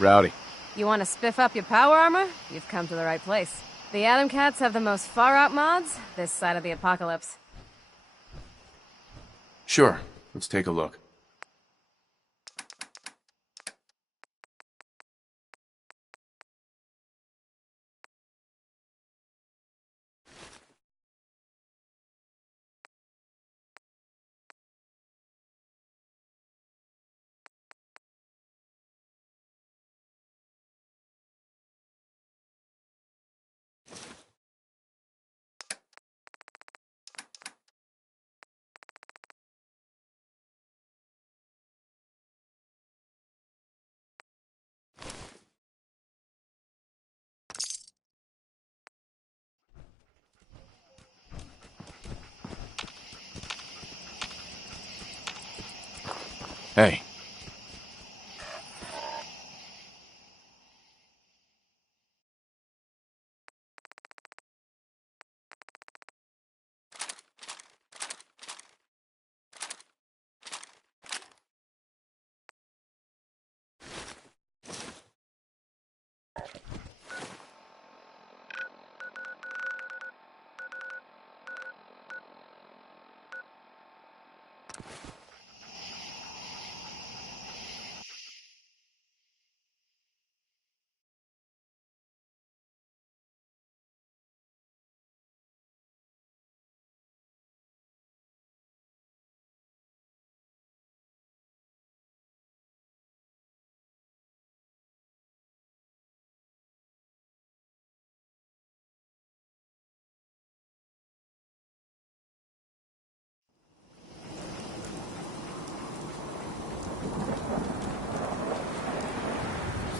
Rowdy. You want to spiff up your power armor? You've come to the right place. The Atom Cats have the most far-out mods this side of the apocalypse. Sure, let's take a look. Hey.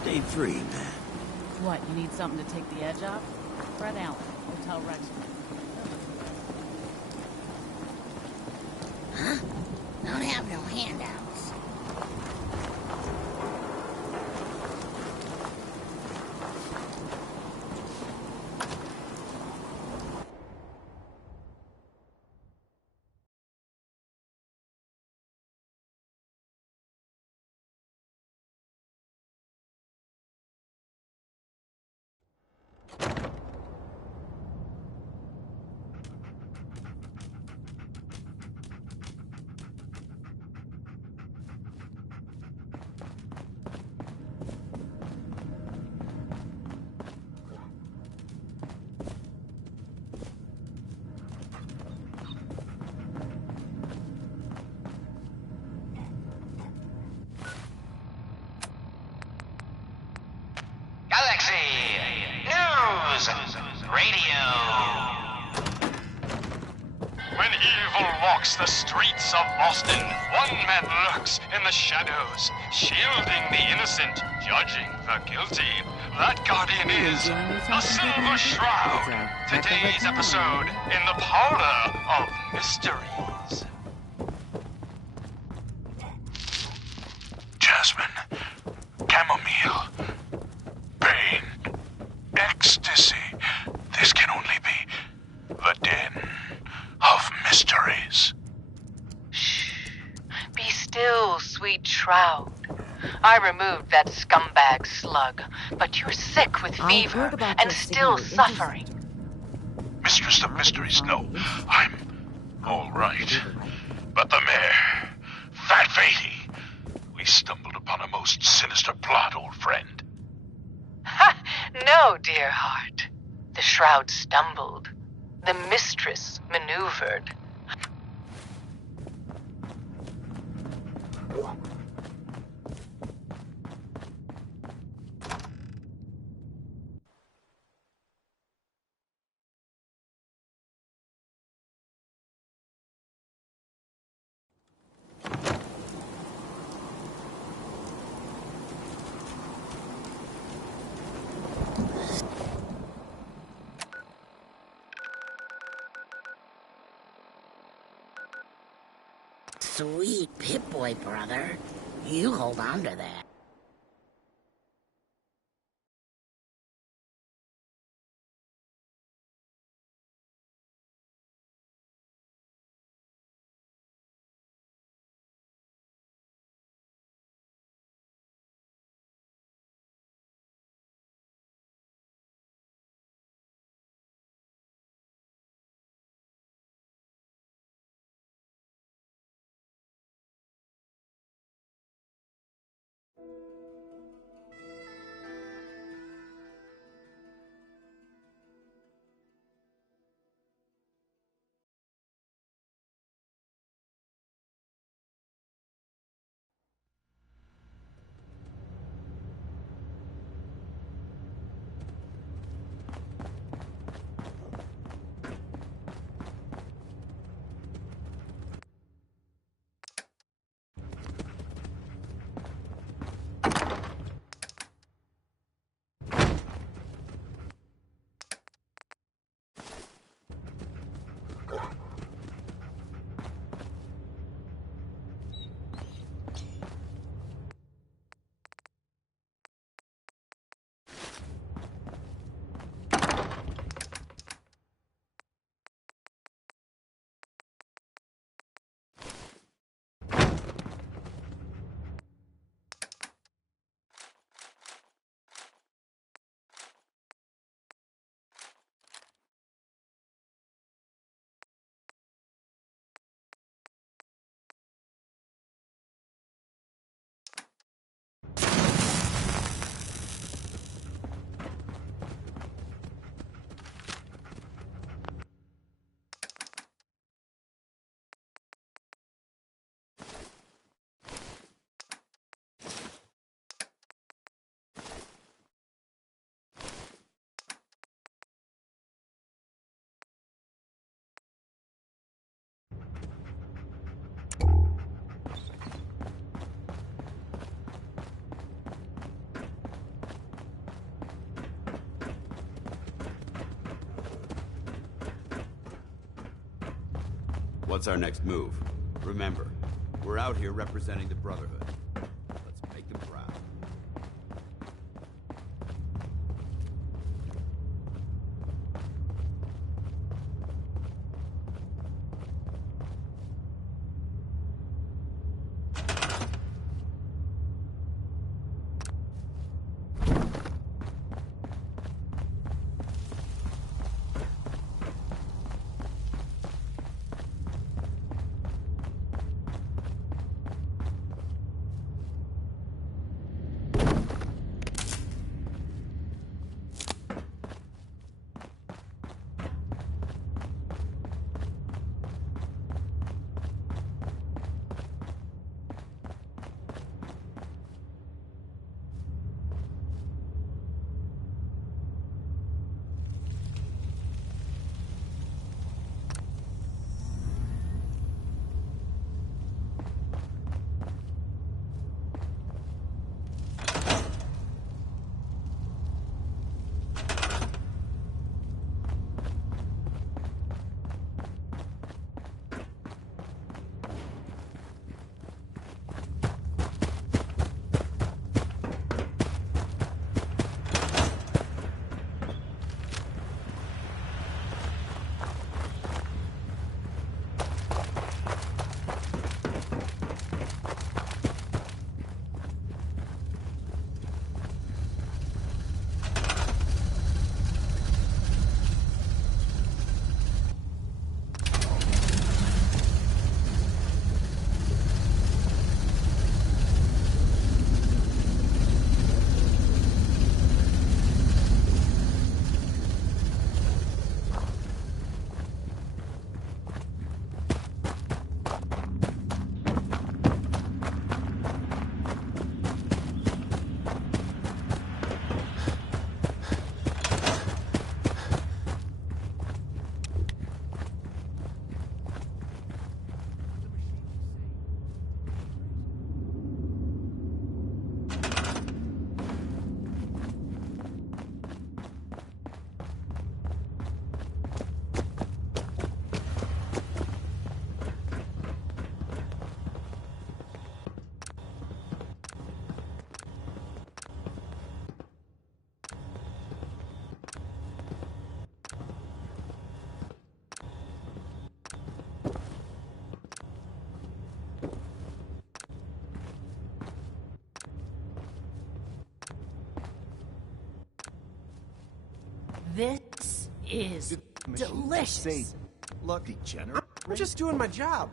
Stay free, man. What, you need something to take the edge off? Fred Allen, Hotel Rex. Huh? Don't have no handouts. Galaxy News Radio. When evil walks the streets of Boston, one man lurks in the shadows, shielding the innocent, judging the guilty. That guardian is the Silver Shroud. Today's episode in the Parlor of Mysteries. Jasmine, chamomile, pain, ecstasy. This can only be the den of mysteries. Shh. Be still, sweet Shroud. I removed that scumbag slug, but you're sick with fever and still suffering. Mistress of Mysteries, no. I'm all right. But the mayor, Fat Fatey, we stumbled upon a most sinister plot, old friend. Ha! No, dear heart. The Shroud stumbled. The mistress maneuvered. Sweet Pip-Boy, brother. You hold on to that. What's our next move? Remember, we're out here representing the Brotherhood. Let's make them proud. This is delicious. Look, degenerate. I'm just doing my job.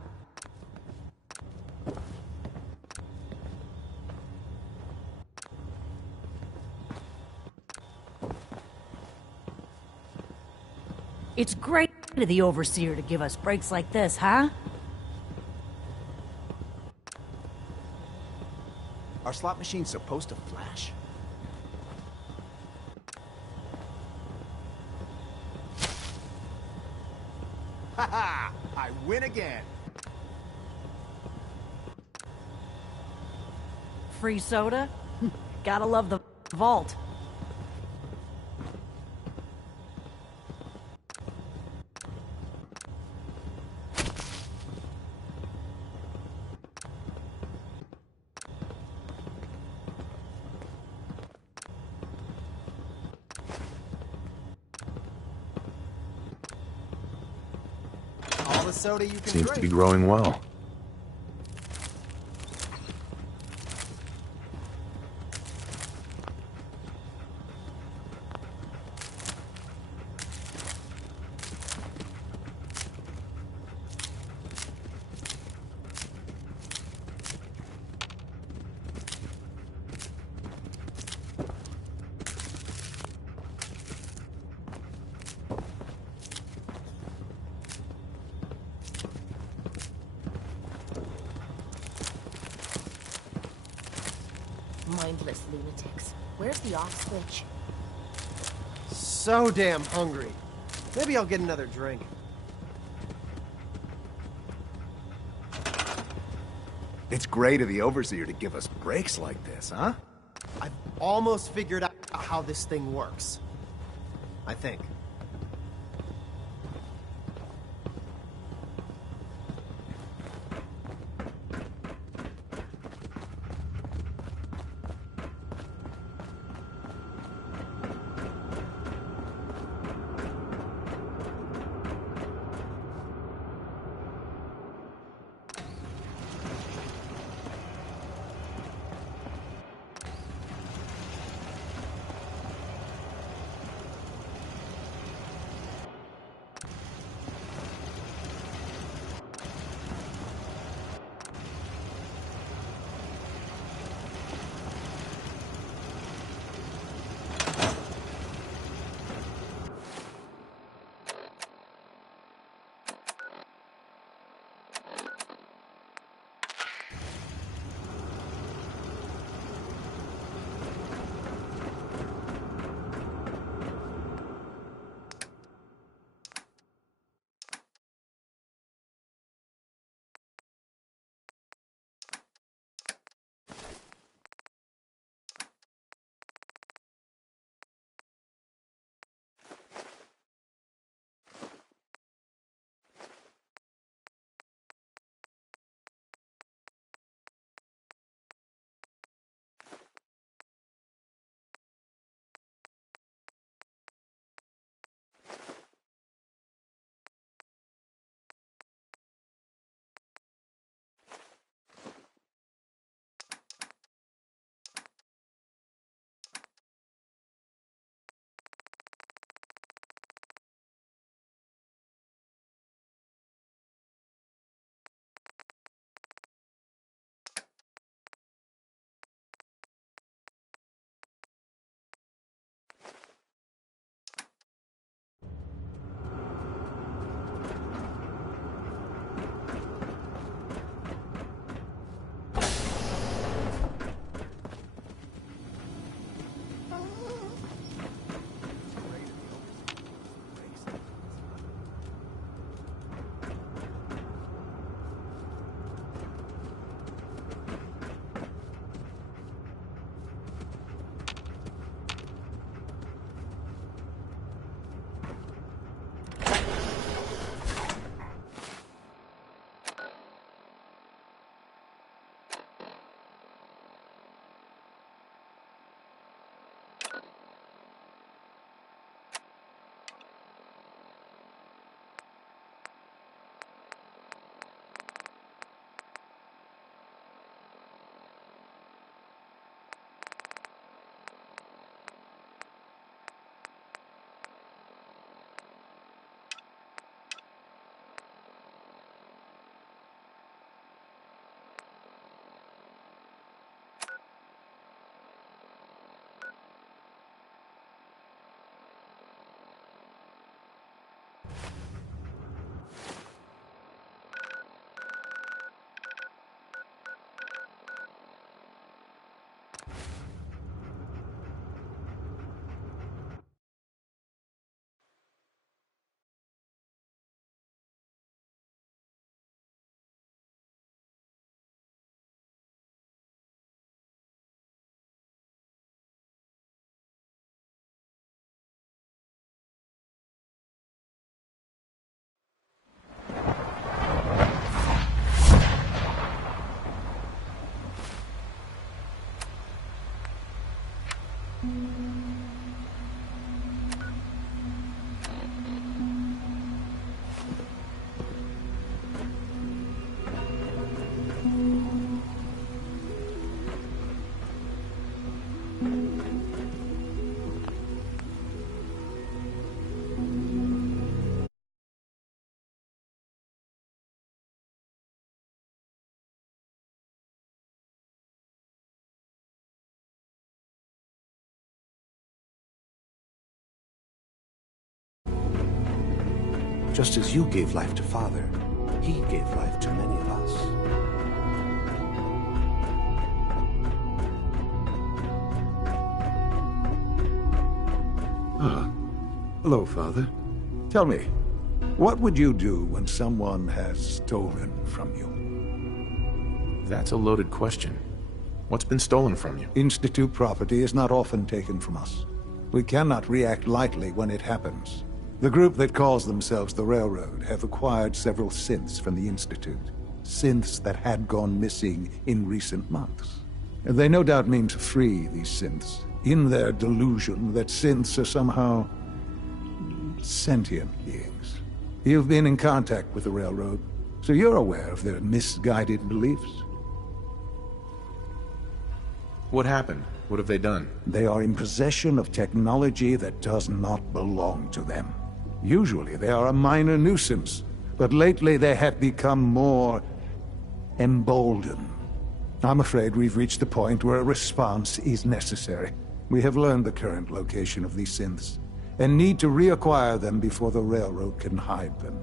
It's great of the Overseer to give us breaks like this, huh? Our slot machine's supposed to flash. Ha! I win again! Free soda? Gotta love the vault. All the soda you can Seems drink. to be growing well. Mindless lunatics. Where's the off switch? So damn hungry. Maybe I'll get another drink. It's great of the Overseer to give us breaks like this, huh? I've almost figured out how this thing works. I think. Just as you gave life to Father, he gave life to many of us. Ah. Hello, Father. Tell me, what would you do when someone has stolen from you? That's a loaded question. What's been stolen from you? Institute property is not often taken from us. We cannot react lightly when it happens. The group that calls themselves the Railroad have acquired several synths from the Institute. Synths that had gone missing in recent months. They no doubt mean to free these synths, in their delusion that synths are somehow sentient beings. You've been in contact with the Railroad, so you're aware of their misguided beliefs. What happened? What have they done? They are in possession of technology that does not belong to them. Usually they are a minor nuisance, but lately they have become more emboldened. I'm afraid we've reached the point where a response is necessary. We have learned the current location of these synths, and need to reacquire them before the Railroad can hide them.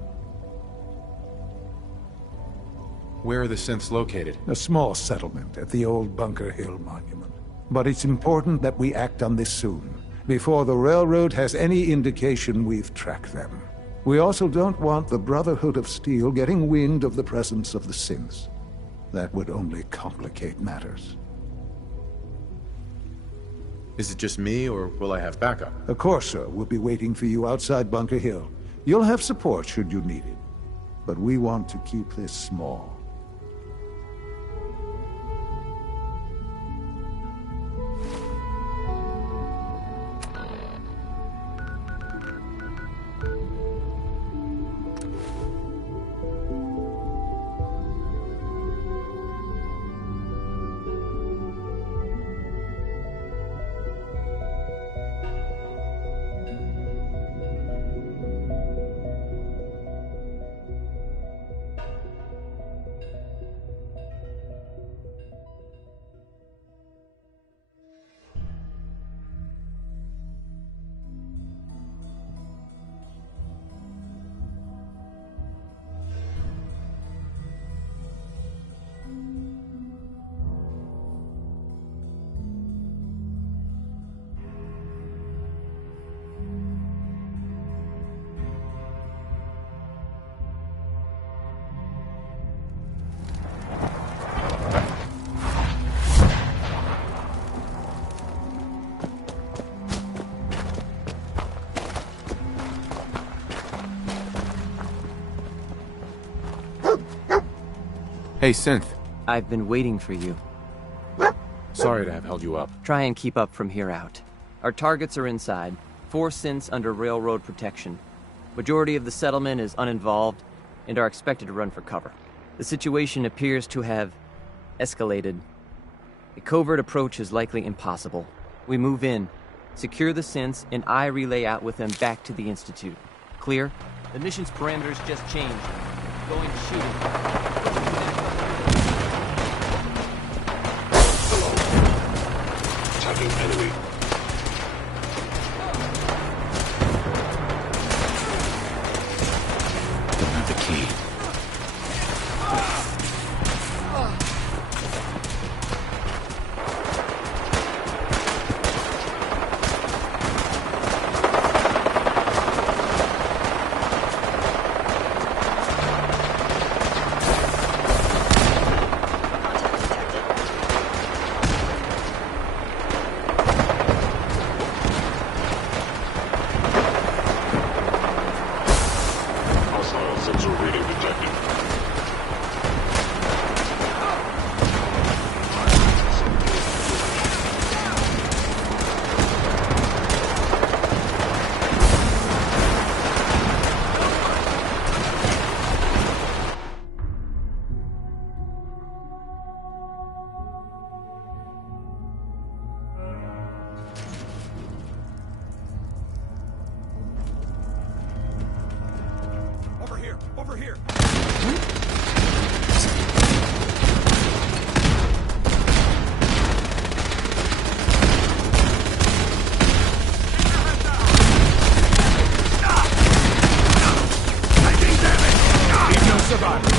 Where are the synths located? A small settlement at the old Bunker Hill Monument. But it's important that we act on this soon, before the Railroad has any indication we've tracked them. We also don't want the Brotherhood of Steel getting wind of the presence of the synths. That would only complicate matters. Is it just me, or will I have backup? Of course, sir. We'll be waiting for you outside Bunker Hill. You'll have support should you need it. But we want to keep this small. Hey, Synth. I've been waiting for you. Sorry to have held you up. Try and keep up from here out. Our targets are inside, 4 synths under railroad protection. Majority of the settlement is uninvolved and are expected to run for cover. The situation appears to have escalated. A covert approach is likely impossible. We move in, secure the synths, and I relay out with them back to the Institute. Clear? The mission's parameters just changed. Going to shooting. Attacking enemy. You have the key. Over here! Leave no survivor!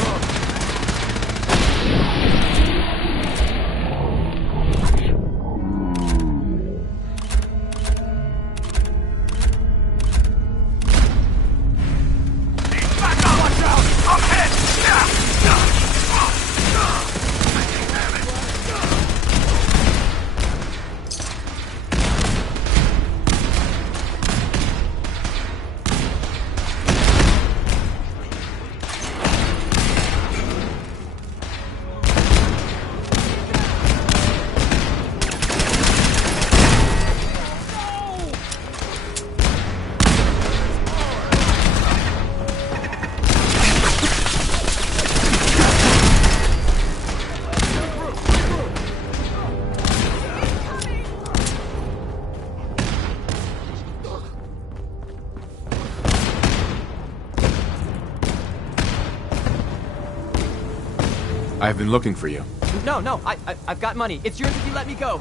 I've been looking for you. No, I've got money. It's yours if you let me go.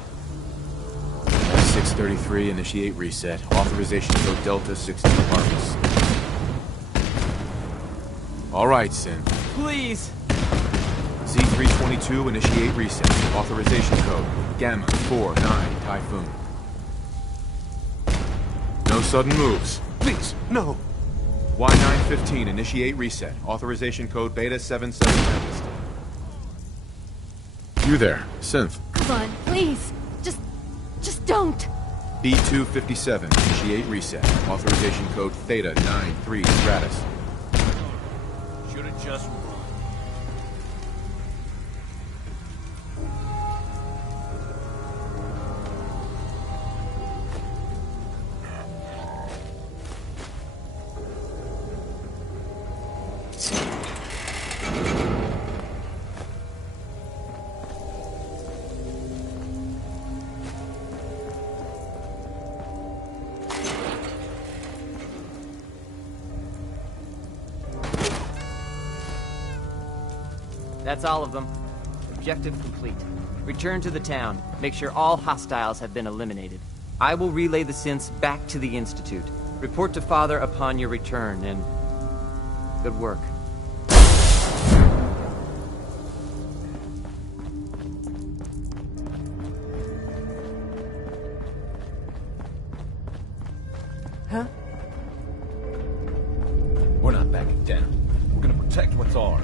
633, initiate reset. Authorization code Delta 16 Harvest. All right, Sin. Please. Z322, initiate reset. Authorization code Gamma 49 Typhoon. No sudden moves. Please, no. Y915, initiate reset. Authorization code Beta 77 Tempest. You there, Synth. Come on, please. Just don't. B257, initiate reset. Authorization code Theta 93 Stratus. Should've just run. That's all of them. Objective complete. Return to the town. Make sure all hostiles have been eliminated. I will relay the synths back to the Institute. Report to Father upon your return, and good work. Huh? We're not backing down. We're gonna protect what's ours.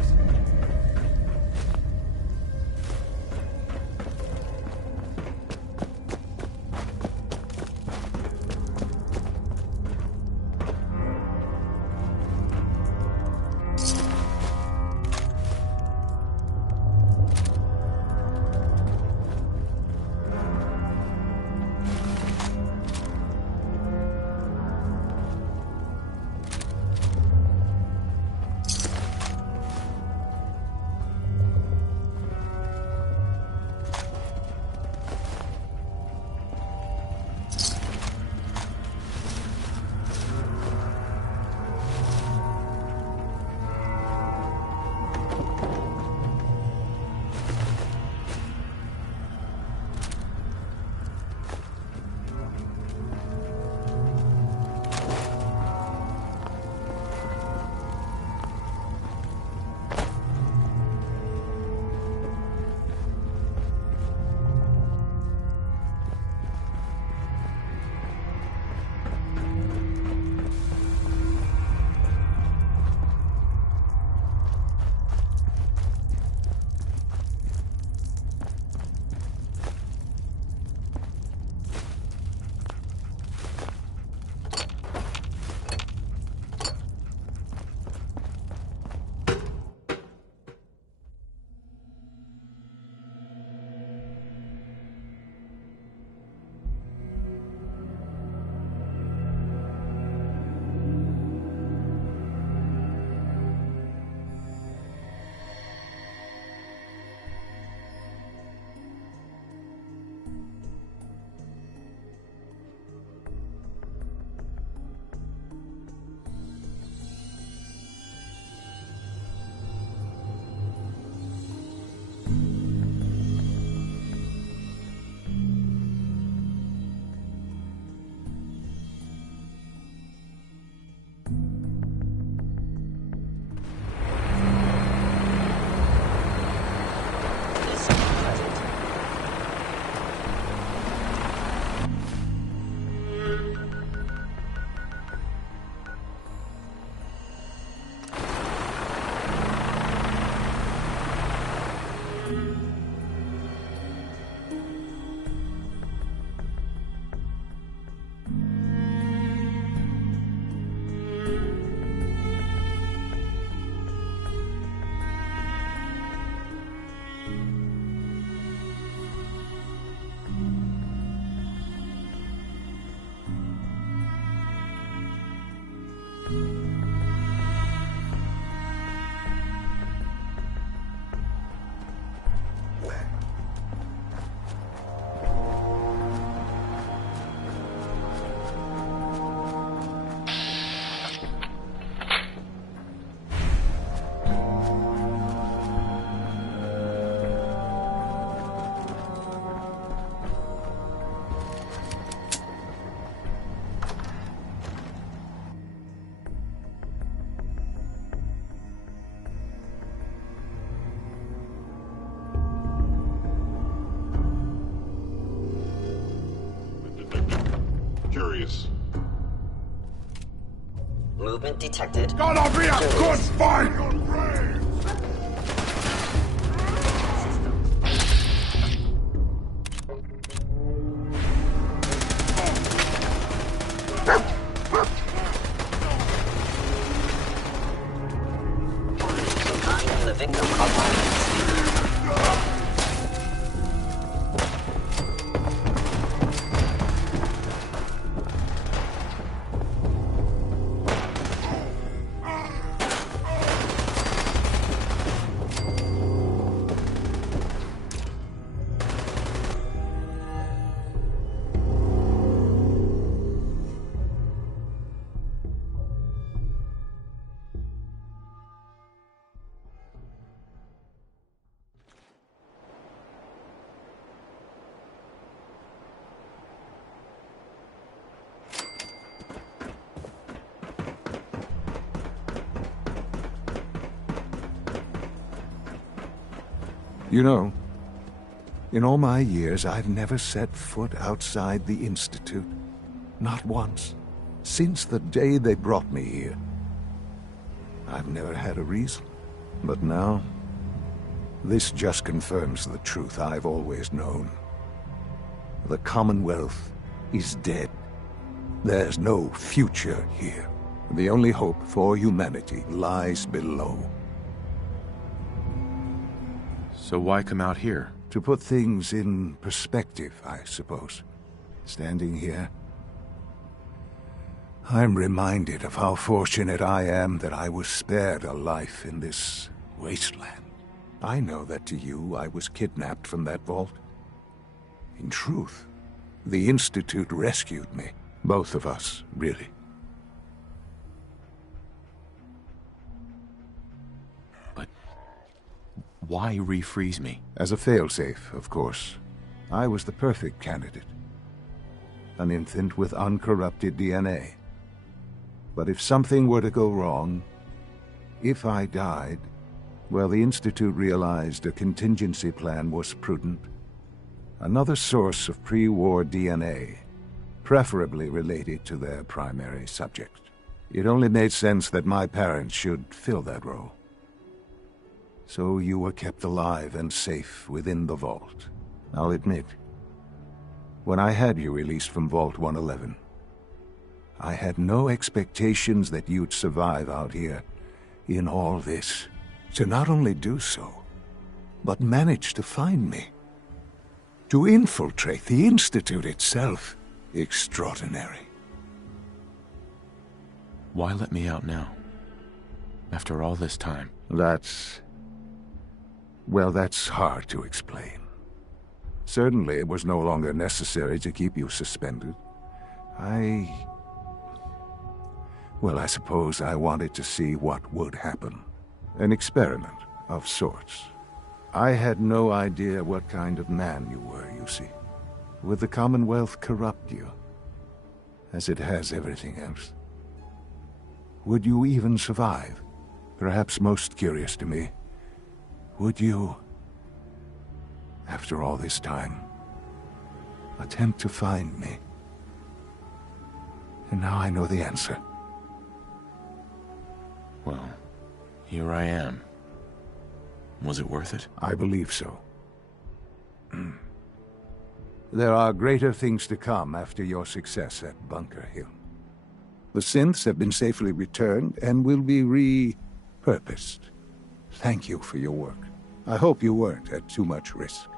curious. Movement detected. Gonna be a good fight! The victim online. You know, in all my years, I've never set foot outside the Institute. Not once. Since the day they brought me here. I've never had a reason. But now, this just confirms the truth I've always known. The Commonwealth is dead. There's no future here. The only hope for humanity lies below. So why come out here? To put things in perspective, I suppose. Standing here, I'm reminded of how fortunate I am that I was spared a life in this wasteland. I know that to you, I was kidnapped from that vault. In truth, the Institute rescued me. Both of us, really. Why refreeze me? As a failsafe, of course. I was the perfect candidate. An infant with uncorrupted DNA. But if something were to go wrong, if I died, well, the Institute realized a contingency plan was prudent. Another source of pre-war DNA, preferably related to their primary subject. It only made sense that my parents should fill that role. So you were kept alive and safe within the vault. I'll admit, when I had you released from Vault 111, I had no expectations that you'd survive out here in all this. To not only do so, but manage to find me. To infiltrate the Institute itself. Extraordinary. Why let me out now? After all this time? Well, that's hard to explain. Certainly, it was no longer necessary to keep you suspended. Well, I suppose I wanted to see what would happen. An experiment of sorts. I had no idea what kind of man you were, you see. Would the Commonwealth corrupt you? As it has everything else? Would you even survive? Perhaps most curious to me, would you, after all this time, attempt to find me? And now I know the answer. Well, here I am. Was it worth it? I believe so. There are greater things to come after your success at Bunker Hill. The synths have been safely returned and will be repurposed. Thank you for your work. I hope you weren't at too much risk.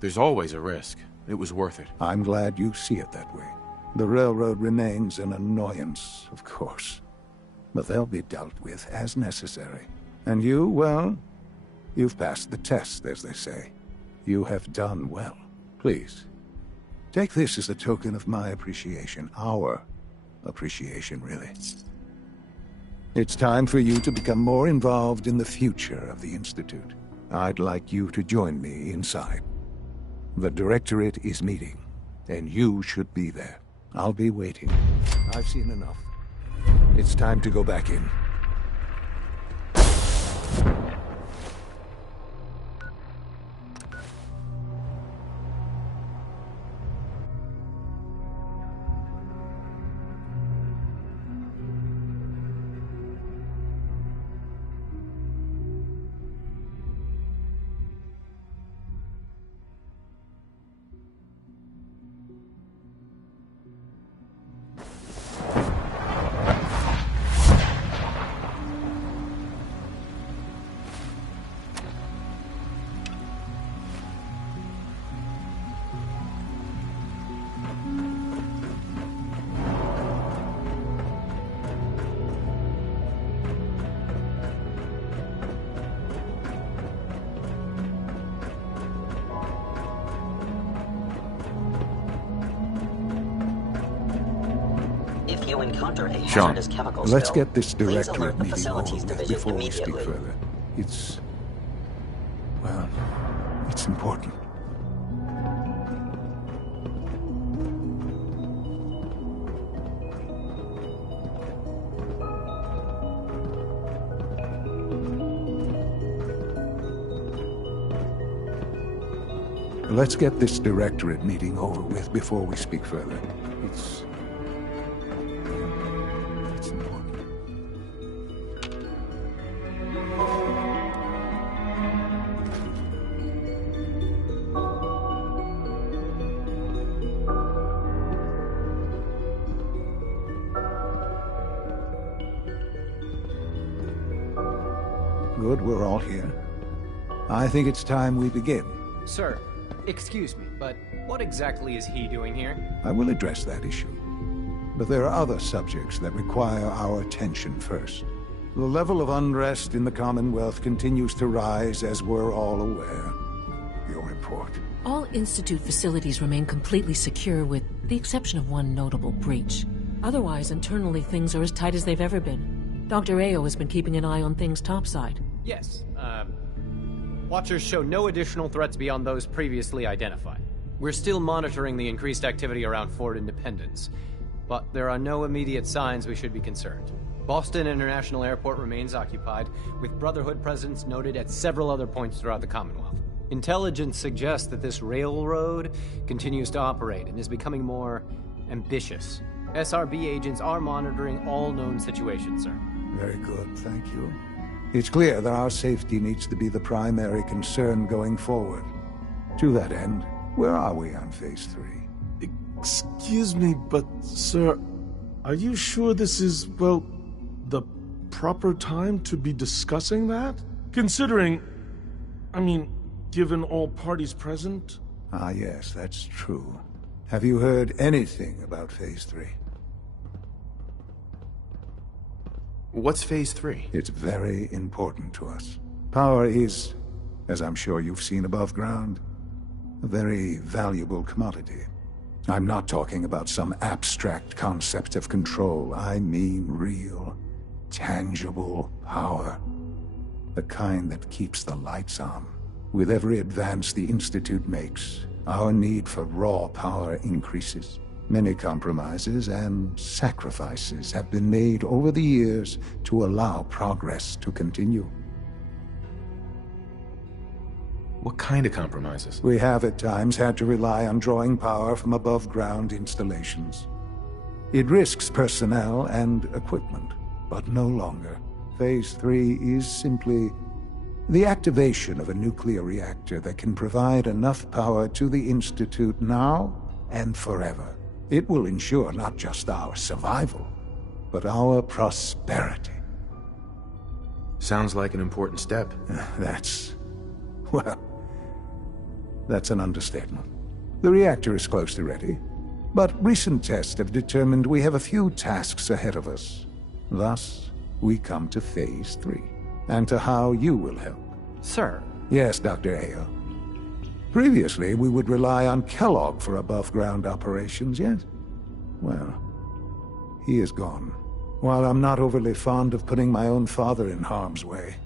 There's always a risk. It was worth it. I'm glad you see it that way. The railroad remains an annoyance, of course. But they'll be dealt with as necessary. And you, well, you've passed the test, as they say. You have done well. Please, take this as a token of my appreciation. Our appreciation, really. It's time for you to become more involved in the future of the Institute. I'd like you to join me inside. The Directorate is meeting, and you should be there. I'll be waiting. I've seen enough. It's time to go back in. you encounter a Sean, hazardous chemical Let's spill, get this please directorate alert the meeting over facilities with division before we speak immediately. further. Well, it's important. Let's get this directorate meeting over with before we speak further. It's important. Good, we're all here. I think it's time we begin. Sir, excuse me, but what exactly is he doing here? I will address that issue. But there are other subjects that require our attention first. The level of unrest in the Commonwealth continues to rise, as we're all aware. Your report. All Institute facilities remain completely secure, with the exception of one notable breach. Otherwise, internally, things are as tight as they've ever been. Dr. Ayo has been keeping an eye on things topside. Yes, Watchers show no additional threats beyond those previously identified. We're still monitoring the increased activity around Fort Independence, but there are no immediate signs we should be concerned. Boston International Airport remains occupied, with Brotherhood presence noted at several other points throughout the Commonwealth. Intelligence suggests that this railroad continues to operate and is becoming more ambitious. SRB agents are monitoring all known situations, sir. Very good, thank you. It's clear that our safety needs to be the primary concern going forward. To that end, where are we on Phase 3? Excuse me, but, sir, are you sure this is, well, the proper time to be discussing that? Considering, given all parties present? Ah, yes, that's true. Have you heard anything about Phase 3? What's Phase 3? It's very important to us. Power is, as I'm sure you've seen above ground, a very valuable commodity. I'm not talking about some abstract concept of control. I mean real, tangible power. The kind that keeps the lights on. With every advance the Institute makes, our need for raw power increases. Many compromises and sacrifices have been made over the years to allow progress to continue. What kind of compromises? We have at times had to rely on drawing power from above-ground installations. It risks personnel and equipment, but no longer. Phase 3 is simply the activation of a nuclear reactor that can provide enough power to the Institute now and forever. It will ensure not just our survival, but our prosperity. Sounds like an important step. That's an understatement. The reactor is close to ready, but recent tests have determined we have a few tasks ahead of us. Thus, we come to Phase 3, and to how you will help. Sir? Yes, Dr. Ayo. Previously, we would rely on Kellogg for above-ground operations, yes? Well, he is gone. While I'm not overly fond of putting my own father in harm's way,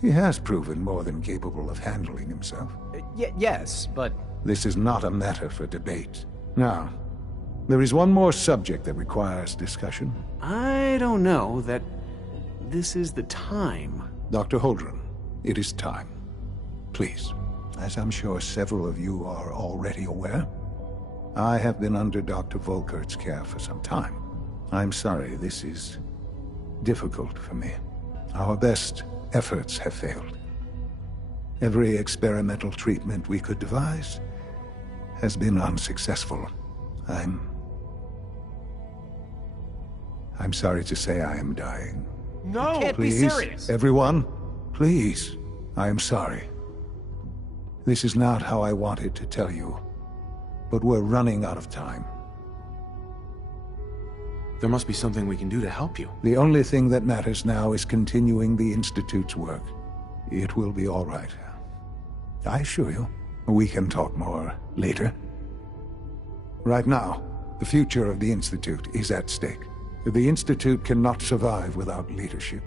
he has proven more than capable of handling himself. Yes, but... This is not a matter for debate. Now, there is one more subject that requires discussion. I don't know that this is the time. Dr. Holdren, it is time. Please. As I'm sure several of you are already aware, I have been under Dr. Volkert's care for some time. I'm sorry this is difficult for me. Our best efforts have failed. Every experimental treatment we could devise has been unsuccessful. I'm sorry to say I am dying. No! Can't Please, be serious! Everyone, please, I am sorry. This is not how I wanted to tell you, but we're running out of time. There must be something we can do to help you. The only thing that matters now is continuing the Institute's work. It will be all right. I assure you, we can talk more later. Right now, the future of the Institute is at stake. The Institute cannot survive without leadership.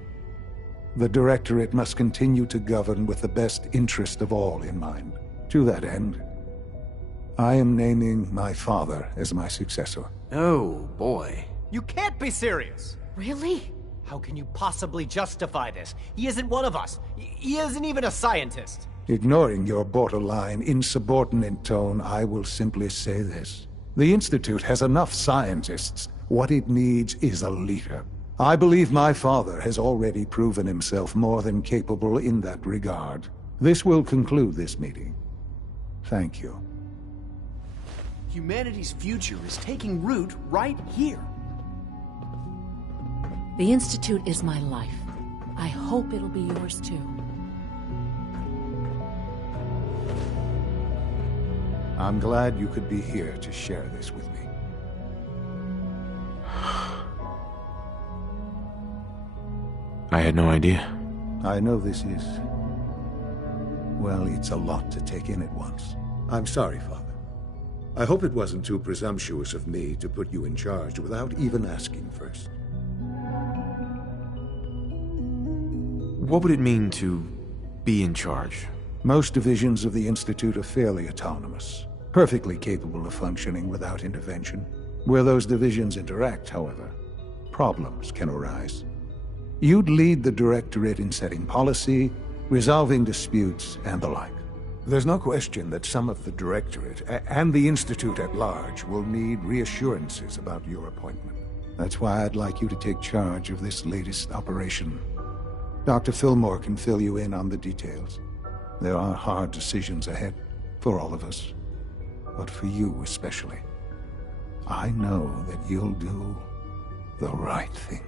The Directorate must continue to govern with the best interest of all in mind. To that end, I am naming my father as my successor. Oh, boy. You can't be serious! Really? How can you possibly justify this? He isn't one of us. He isn't even a scientist. Ignoring your borderline, insubordinate tone, I will simply say this. The Institute has enough scientists. What it needs is a leader. I believe my father has already proven himself more than capable in that regard. This will conclude this meeting. Thank you. Humanity's future is taking root right here. The Institute is my life. I hope it'll be yours too. I'm glad you could be here to share this with me. I had no idea. I know this is... well, it's a lot to take in at once. I'm sorry, Father. I hope it wasn't too presumptuous of me to put you in charge without even asking first. What would it mean to be in charge? Most divisions of the Institute are fairly autonomous, perfectly capable of functioning without intervention. Where those divisions interact, however, problems can arise. You'd lead the Directorate in setting policy, resolving disputes, and the like. There's no question that some of the Directorate, and the Institute at large, will need reassurances about your appointment. That's why I'd like you to take charge of this latest operation. Dr. Fillmore can fill you in on the details. There are hard decisions ahead, for all of us. But for you especially. I know that you'll do the right thing.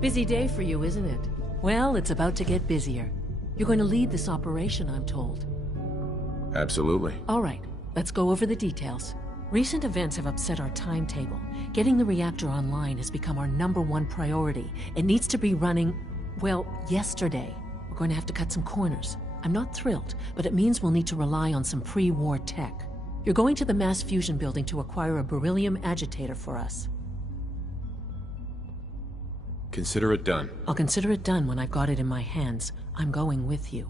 Busy day for you, isn't it? Well, it's about to get busier. You're going to lead this operation, I'm told. Absolutely. All right, let's go over the details. Recent events have upset our timetable. Getting the reactor online has become our #1 priority. It needs to be running, well, yesterday. We're going to have to cut some corners. I'm not thrilled, but it means we'll need to rely on some pre-war tech. You're going to the mass fusion building to acquire a beryllium agitator for us. Consider it done. I'll consider it done when I've got it in my hands. I'm going with you.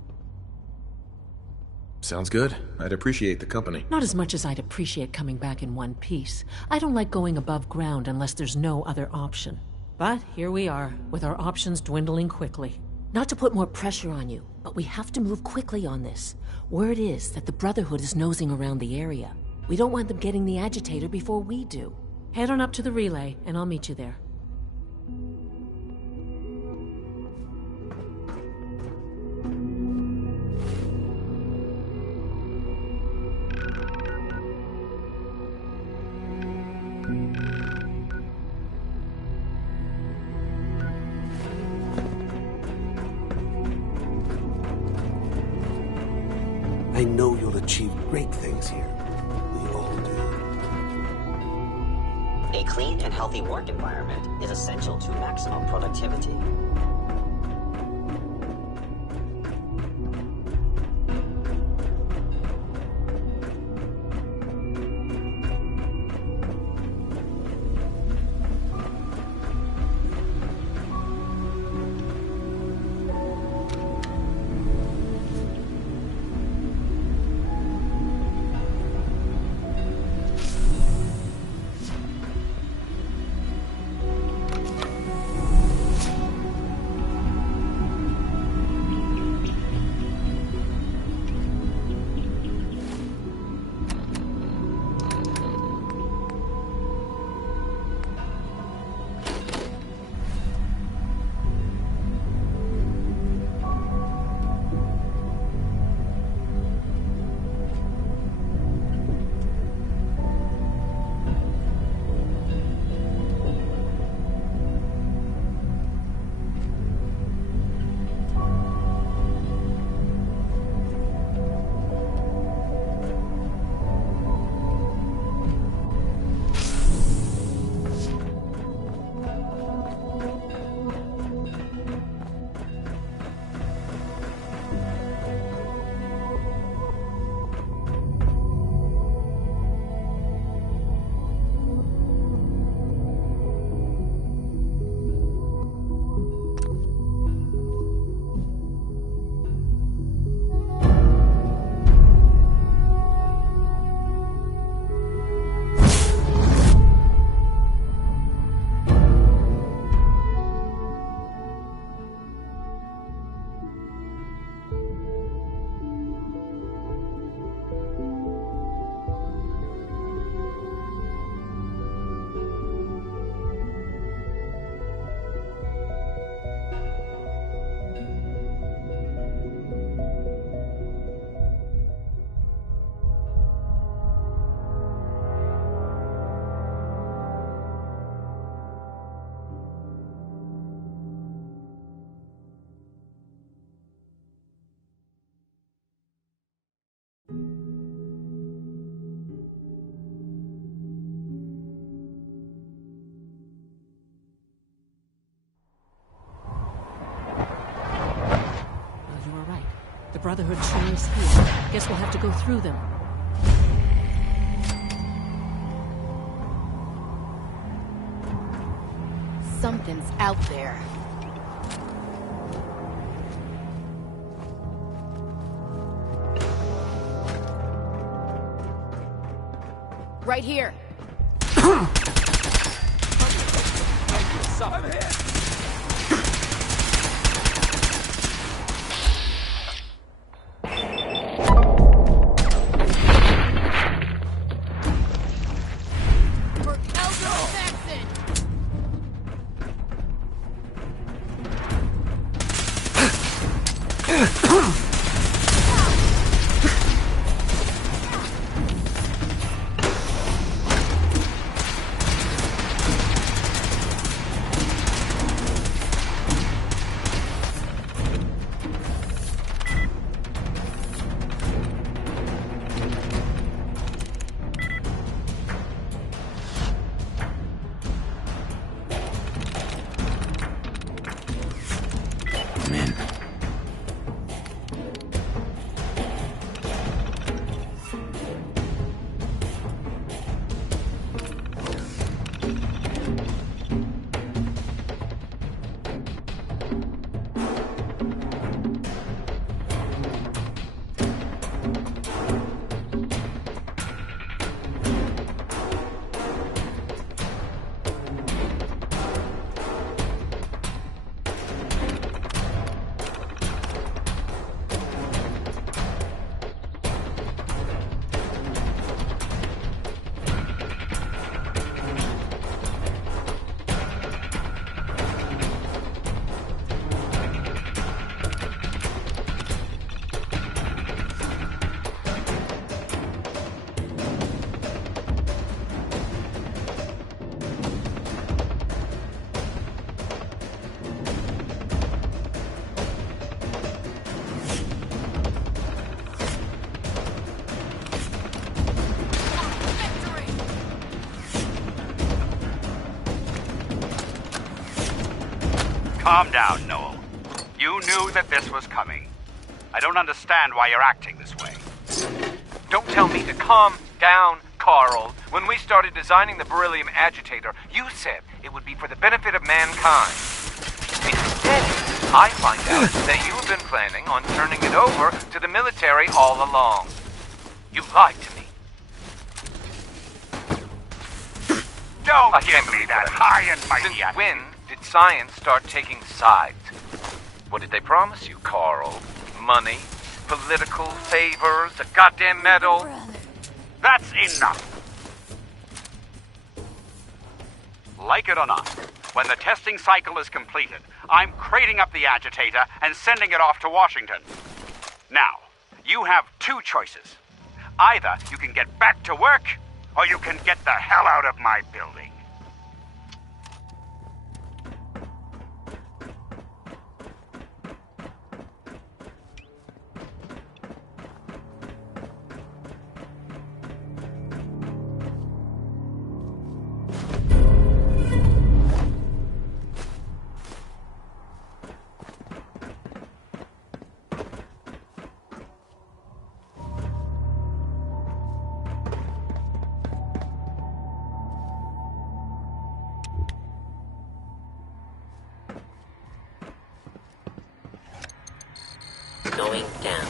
Sounds good. I'd appreciate the company. Not as much as I'd appreciate coming back in one piece. I don't like going above ground unless there's no other option. But here we are, with our options dwindling quickly. Not to put more pressure on you, but we have to move quickly on this. Word is that the Brotherhood is nosing around the area. We don't want them getting the agitator before we do. Head on up to the relay, and I'll meet you there. I know you'll achieve great things here. We all do. A clean and healthy work environment is essential to maximum productivity. The Brotherhood sure is here. Guess we'll have to go through them. Something's out there. Right here. I'm here. Calm down, Noel. You knew that this was coming. I don't understand why you're acting this way. Don't tell me to calm down, Carl. When we started designing the beryllium agitator, you said it would be for the benefit of mankind. Instead, I find out that you've been planning on turning it over to the military all along. You lied to me. Don't give me that high and mighty. Since when did science start taking sides? What did they promise you, Carl? Money? Political favors? A goddamn medal? That's enough. Like it or not, when the testing cycle is completed, I'm crating up the agitator and sending it off to Washington. Now, you have two choices. Either you can get back to work, or you can get the hell out of my building. Going down.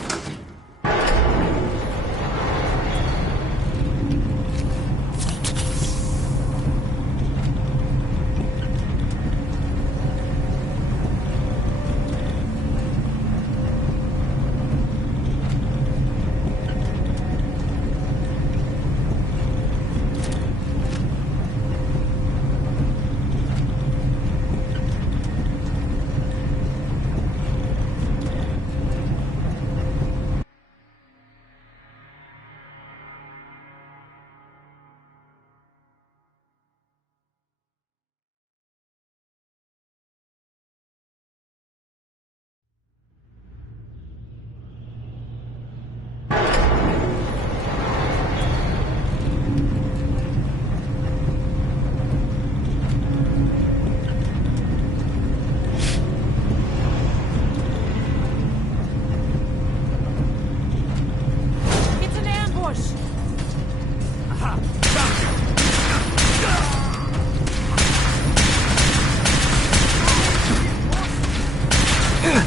Hey.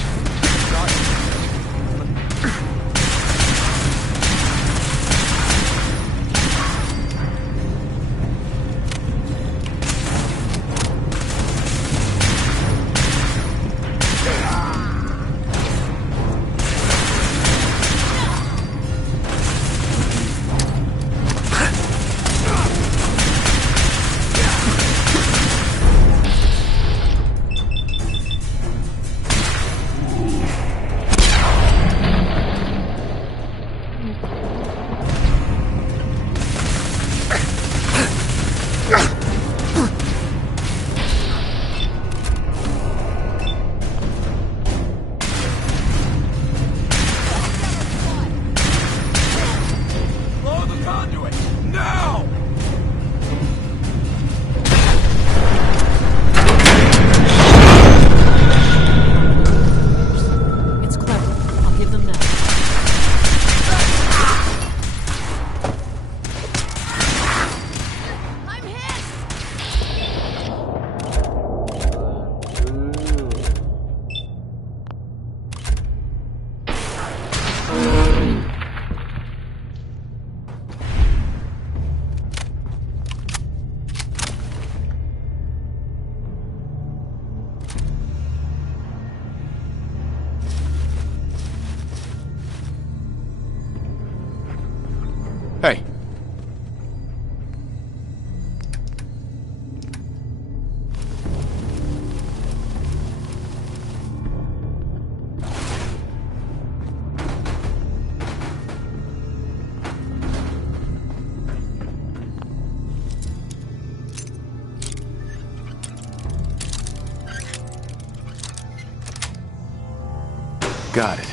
Got it.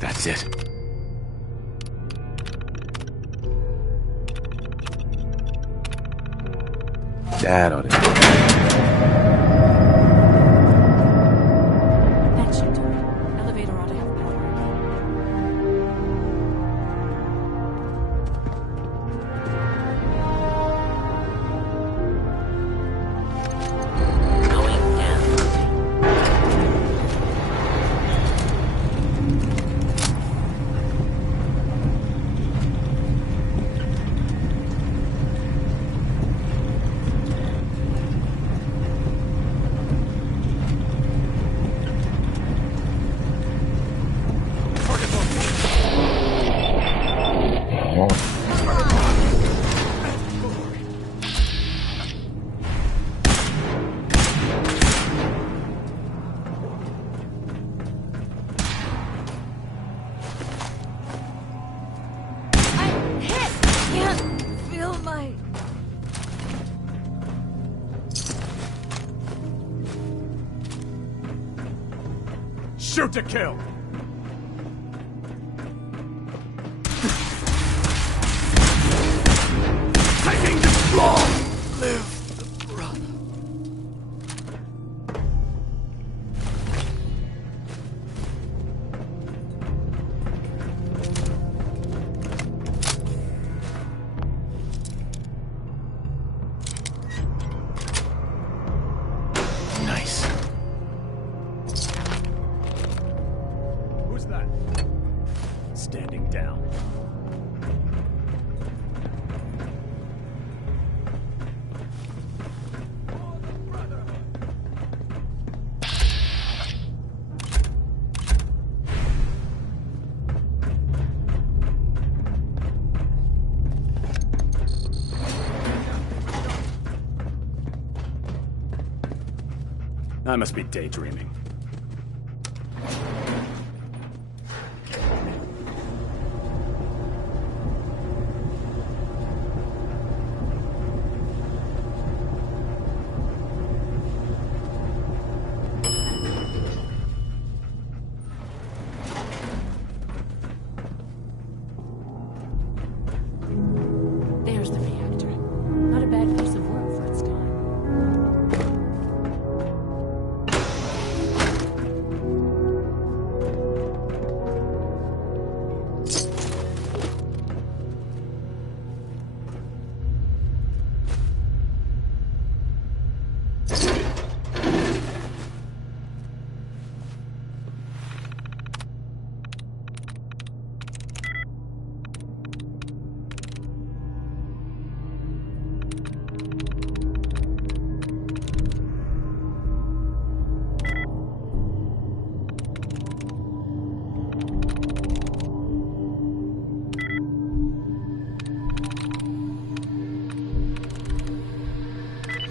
That's it. That ought to do it. That should do it. Elevator ought to have power. Going down. Shoot to kill! Taking the floor! Live the brother. Nice. Who's that? Standing down. I must be daydreaming. There's the reactor. Not a bad piece of work for its time.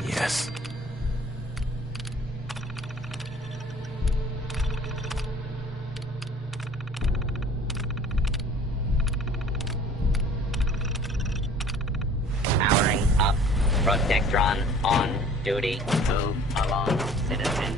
Yes. Powering up. Protectron on duty. Move along, citizen.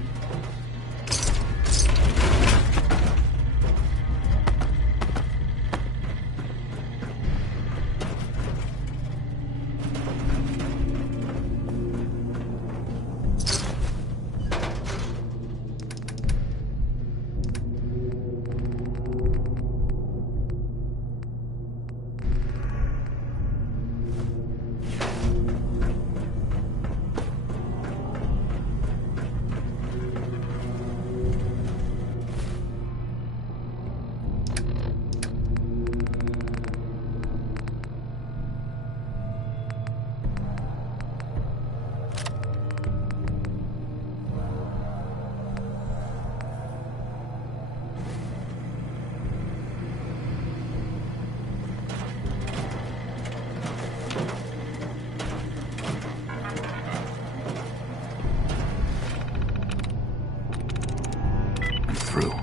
Through.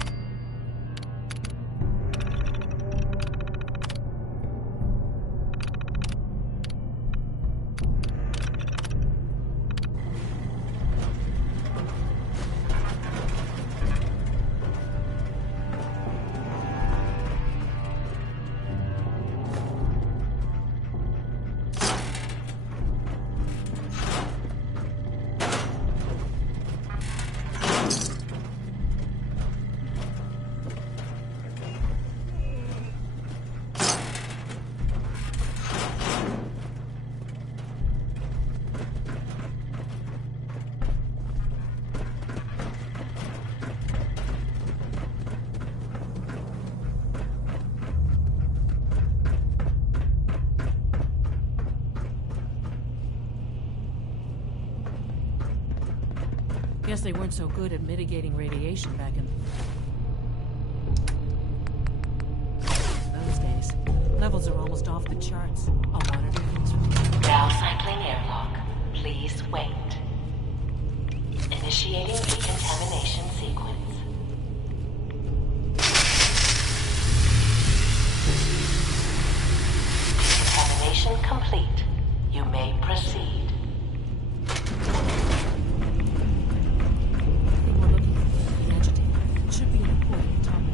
Guess they weren't so good at mitigating radiation back in those days. Levels are almost off the charts. I'll monitor things from here. Now cycling airlock. Please wait. Initiating decontamination sequence. Decontamination complete. You may proceed. Should be an important topic.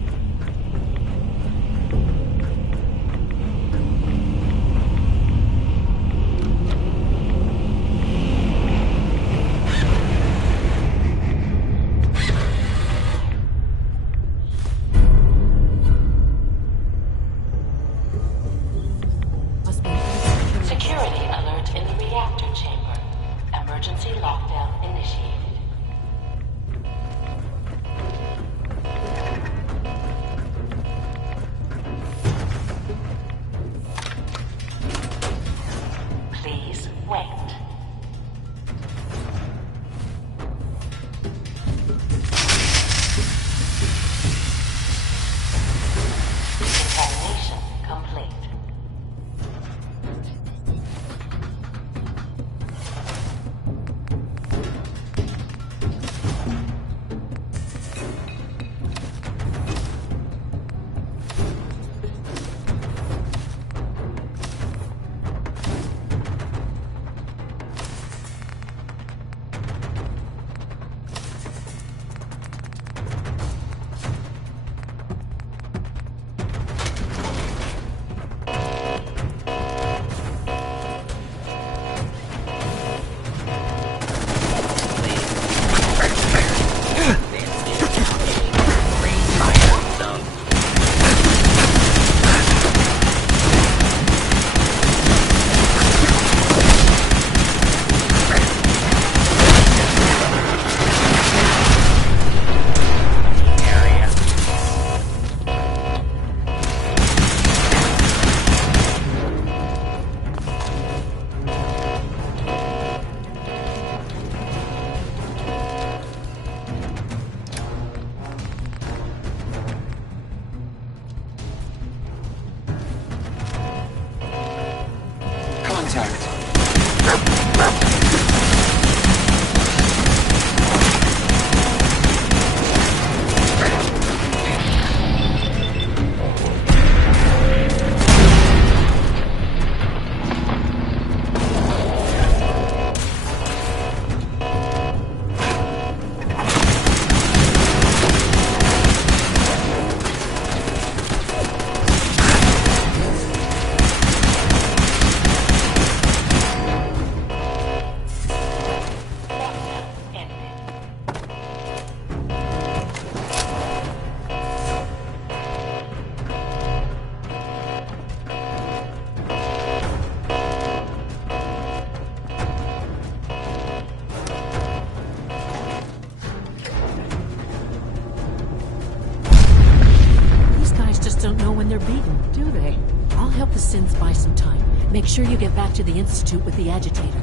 when they're beaten, do they? I'll help the synths buy some time. Make sure you get back to the Institute with the agitator.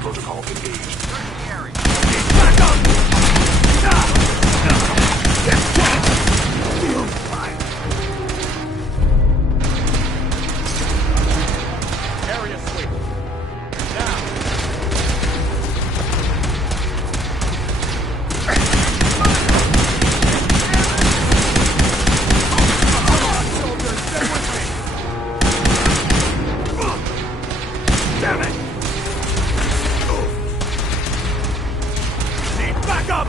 Protocol engaged. Area switch. Now. Soldiers, stay with me. Damn it! Back up!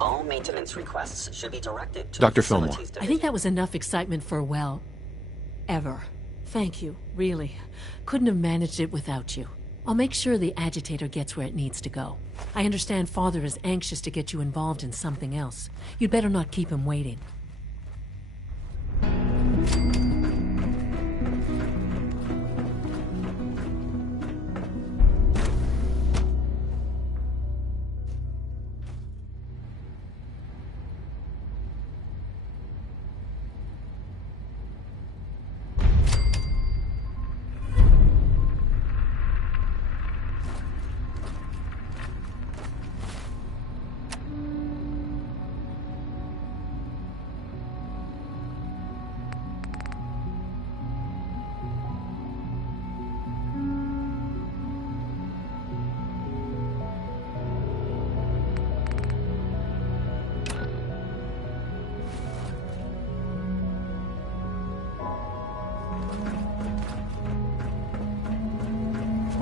All maintenance requests should be directed to Dr. Fillmore. I think that was enough excitement for, well, ever. Thank you, really. Couldn't have managed it without you. I'll make sure the agitator gets where it needs to go. I understand Father is anxious to get you involved in something else. You'd better not keep him waiting.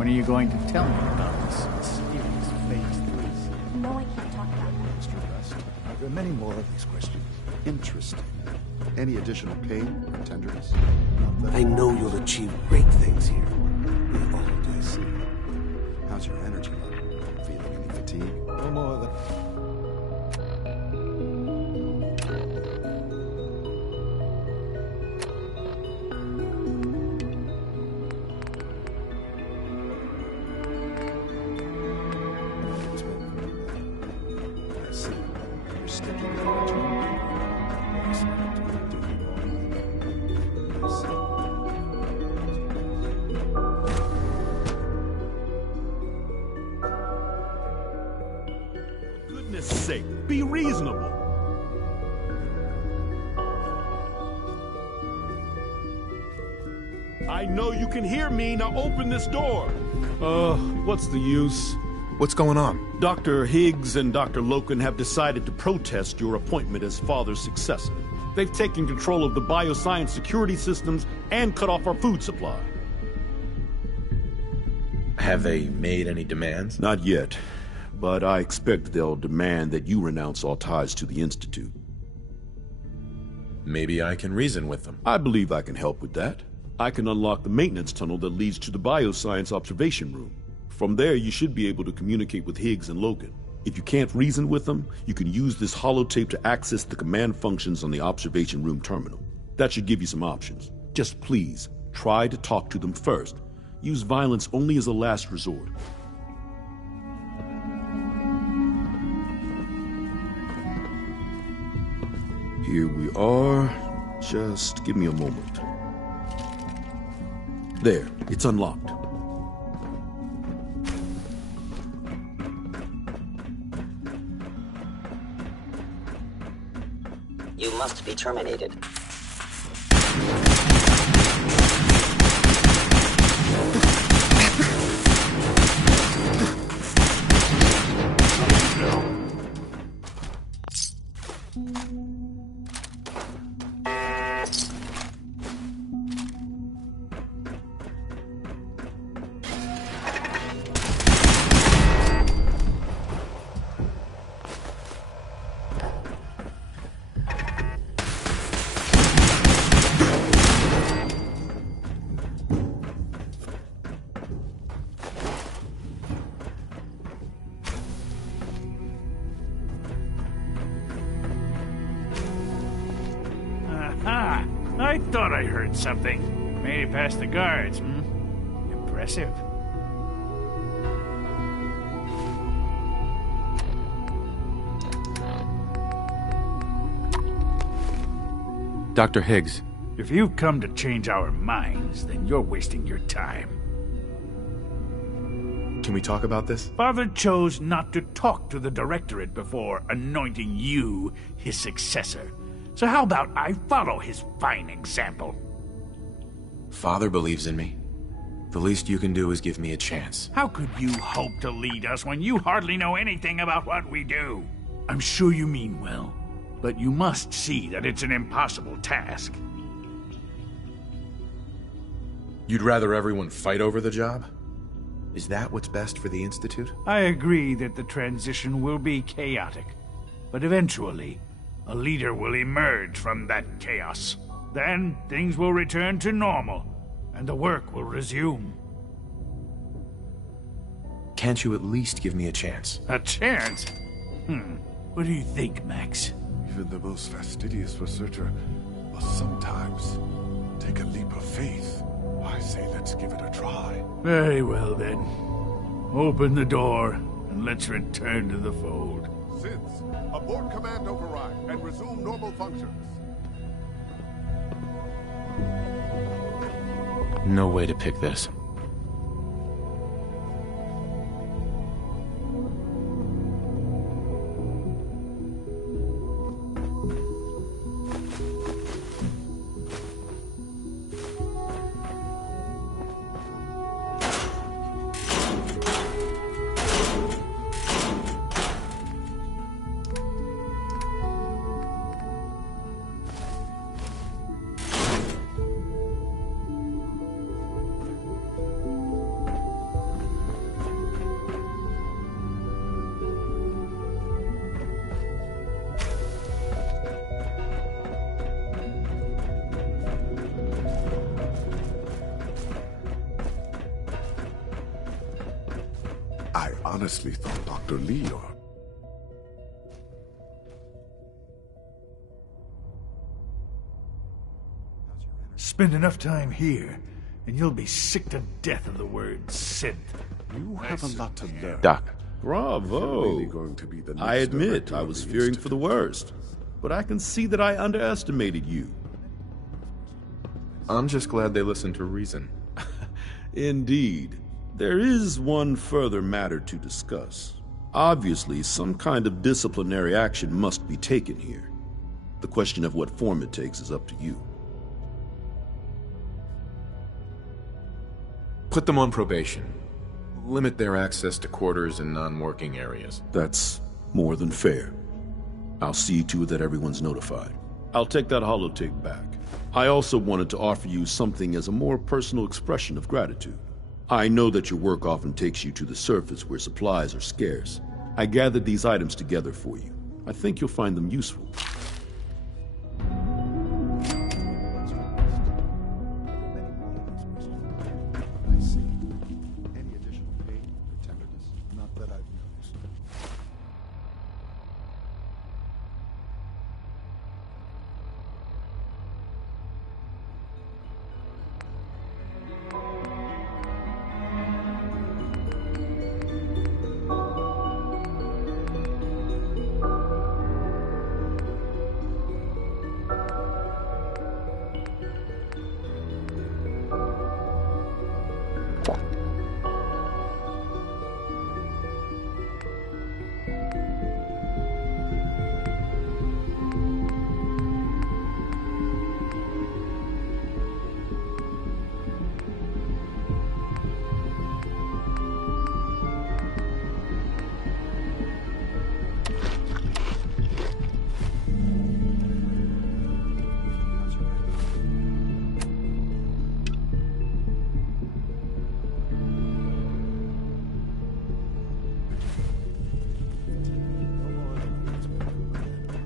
When are you going to tell me about this mysterious Phase 3? No, I can't talk about that. Mr. West, are there many more of these questions? Interesting. Any additional pain or tenderness? I know you'll achieve great things here. We all do. How's your energy level? Feeling any fatigue? No more than... Goodness sake, be reasonable. I know you can hear me. Now open this door. What's the use? What's going on? Dr. Higgs and Dr. Loken have decided to protest your appointment as Father's successor. They've taken control of the bioscience security systems and cut off our food supply. Have they made any demands? Not yet, but I expect they'll demand that you renounce all ties to the Institute. Maybe I can reason with them. I believe I can help with that. I can unlock the maintenance tunnel that leads to the bioscience observation room. From there, you should be able to communicate with Higgs and Logan. If you can't reason with them, you can use this holotape to access the command functions on the observation room terminal. That should give you some options. Just please, try to talk to them first. Use violence only as a last resort. Here we are. Just give me a moment. There, it's unlocked. You must be terminated. I thought I heard something. Made it past the guards, Impressive. Dr. Higgs. If you've come to change our minds, then you're wasting your time. Can we talk about this? Father chose not to talk to the Directorate before anointing you his successor. So how about I follow his fine example? Father believes in me. The least you can do is give me a chance. How could you hope to lead us when you hardly know anything about what we do? I'm sure you mean well, but you must see that it's an impossible task. You'd rather everyone fight over the job? Is that what's best for the Institute? I agree that the transition will be chaotic, but eventually, a leader will emerge from that chaos. Then, things will return to normal, and the work will resume. Can't you at least give me a chance? A chance? What do you think, Max? Even the most fastidious researcher must sometimes take a leap of faith. I say let's give it a try. Very well, then. Open the door, and let's return to the fold. Synths, abort command override and resume normal functions. No way to pick this. honestly thought Dr. Lee or... Spend enough time here, and you'll be sick to death of the word synth. You have a lot to learn. Doc. Bravo. Really going to be the I next admit director I of was the fearing Institute. for the worst, but I can see that I underestimated you. I'm just glad they listened to reason. Indeed. There is one further matter to discuss. Obviously, some kind of disciplinary action must be taken here. The question of what form it takes is up to you. Put them on probation. Limit their access to quarters and non-working areas. That's more than fair. I'll see to it that everyone's notified. I'll take that holotape back. I also wanted to offer you something as a more personal expression of gratitude. I know that your work often takes you to the surface where supplies are scarce. I gathered these items together for you. I think you'll find them useful.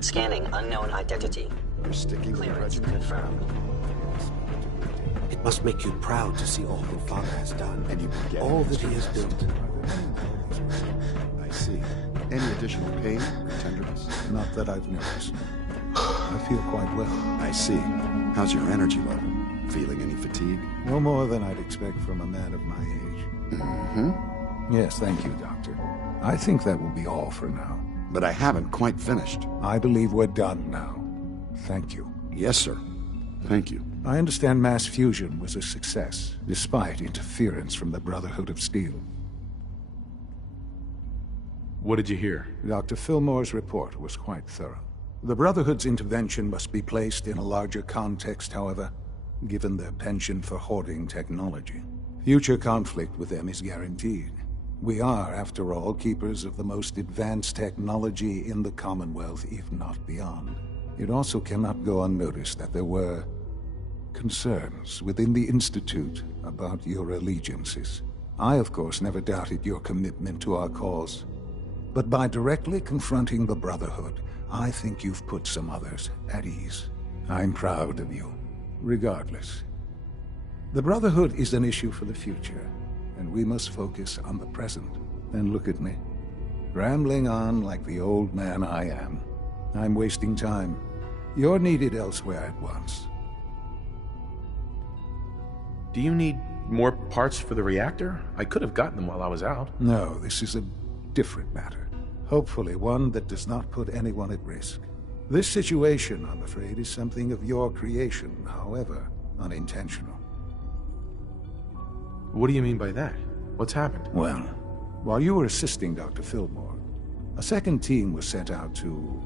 Scanning unknown identity. You're sticking with the Clearance regiment. confirmed. It must make you proud to see all that Father has done, And you can get all it. that he has built. I see. Any additional pain or tenderness? Not that I've noticed. I feel quite well. I see. How's your energy level? Feeling any fatigue? No more than I'd expect from a man of my age. Mm-hmm. Yes, thank you, Doctor. I think that will be all for now. But I haven't quite finished. I believe we're done now. Thank you. Yes, sir. Thank you. I understand mass fusion was a success, despite interference from the Brotherhood of Steel. What did you hear? Dr. Fillmore's report was quite thorough. The Brotherhood's intervention must be placed in a larger context, however, given their penchant for hoarding technology. Future conflict with them is guaranteed. We are, after all, keepers of the most advanced technology in the Commonwealth, if not beyond. It also cannot go unnoticed that there were concerns within the Institute about your allegiances. I, of course, never doubted your commitment to our cause. But by directly confronting the Brotherhood, I think you've put some others at ease. I'm proud of you, regardless. The Brotherhood is an issue for the future, and we must focus on the present. And look at me, rambling on like the old man I am. I'm wasting time. You're needed elsewhere at once. Do you need more parts for the reactor? I could have gotten them while I was out. No, this is a different matter. Hopefully one that does not put anyone at risk. This situation, I'm afraid, is something of your creation, however unintentional. What do you mean by that? What's happened? Well, while you were assisting Dr. Fillmore, a second team was sent out to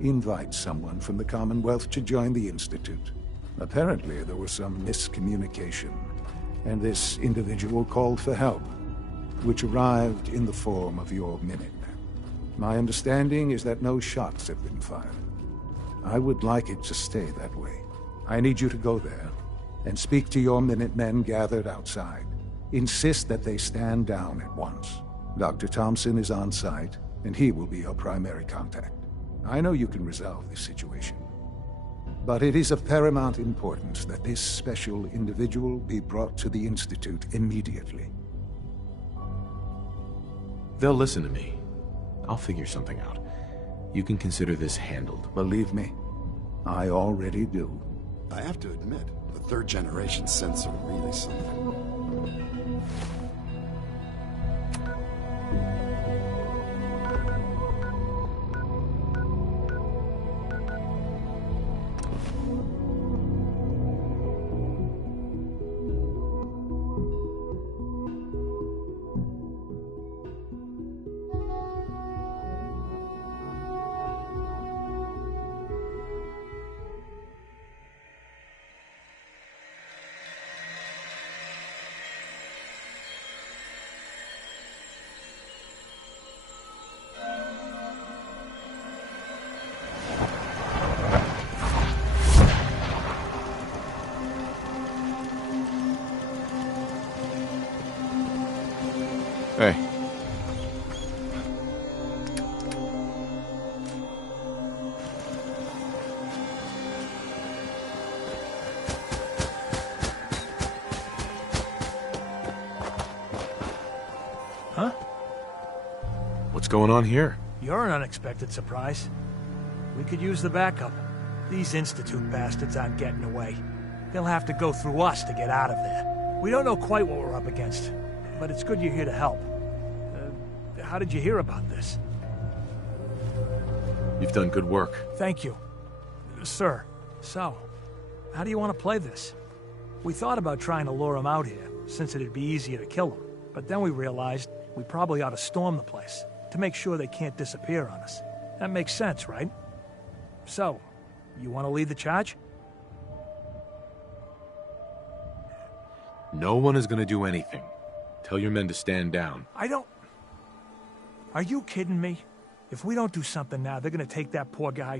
invite someone from the Commonwealth to join the Institute. Apparently, there was some miscommunication, and this individual called for help, which arrived in the form of your Minutemen. My understanding is that no shots have been fired. I would like it to stay that way. I need you to go there and speak to your Minutemen gathered outside. Insist that they stand down at once. Dr. Thompson is on site, and he will be your primary contact. I know you can resolve this situation, but it is of paramount importance that this special individual be brought to the Institute immediately. They'll listen to me. I'll figure something out. You can consider this handled. Believe me, I already do. I have to admit, the third generation synths are really something. Hey. Huh? What's going on here? You're an unexpected surprise. We could use the backup. These Institute bastards aren't getting away. They'll have to go through us to get out of there. We don't know quite what we're up against, but it's good you're here to help. How did you hear about this? You've done good work. Thank you. Sir, so, how do you want to play this? We thought about trying to lure him out here, since it'd be easier to kill him. But then we realized we probably ought to storm the place, to make sure they can't disappear on us. That makes sense, right? So, you want to lead the charge? No one is going to do anything. Tell your men to stand down. Are you kidding me? If we don't do something now, they're gonna take that poor guy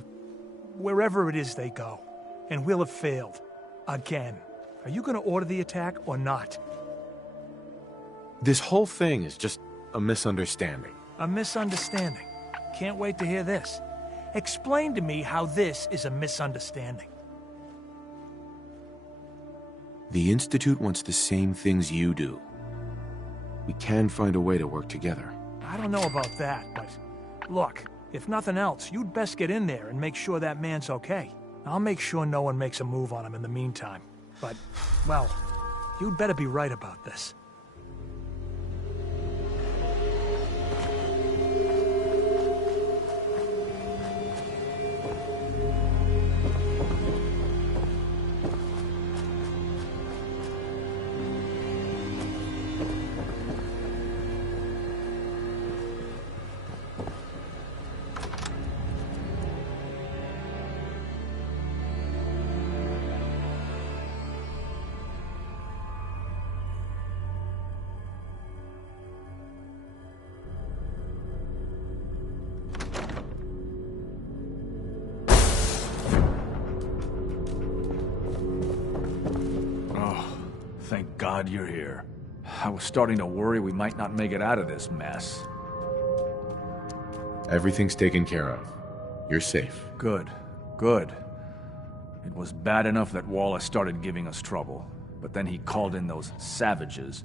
wherever it is they go. And we'll have failed. Again. Are you gonna order the attack or not? This whole thing is just a misunderstanding. A misunderstanding. Can't wait to hear this. Explain to me how this is a misunderstanding. The Institute wants the same things you do. We can find a way to work together. I don't know about that, but look, if nothing else, you'd best get in there and make sure that man's okay. I'll make sure no one makes a move on him in the meantime. But, well, you'd better be right about this. Thank God you're here. I was starting to worry we might not make it out of this mess. Everything's taken care of. You're safe. Good. Good. It was bad enough that Wallace started giving us trouble, but then he called in those savages.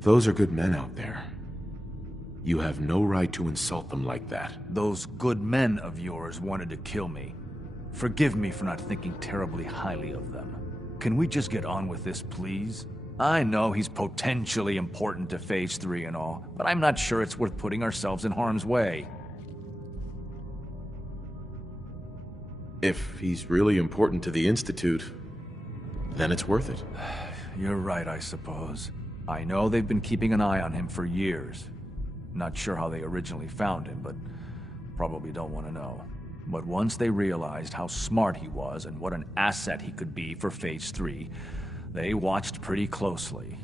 Those are good men out there. You have no right to insult them like that. Those good men of yours wanted to kill me. Forgive me for not thinking terribly highly of them. Can we just get on with this, please? I know he's potentially important to Phase 3 and all, but I'm not sure it's worth putting ourselves in harm's way. If he's really important to the Institute, then it's worth it. You're right, I suppose. I know they've been keeping an eye on him for years. Not sure how they originally found him, but probably don't want to know. But once they realized how smart he was and what an asset he could be for Phase 3, they watched pretty closely.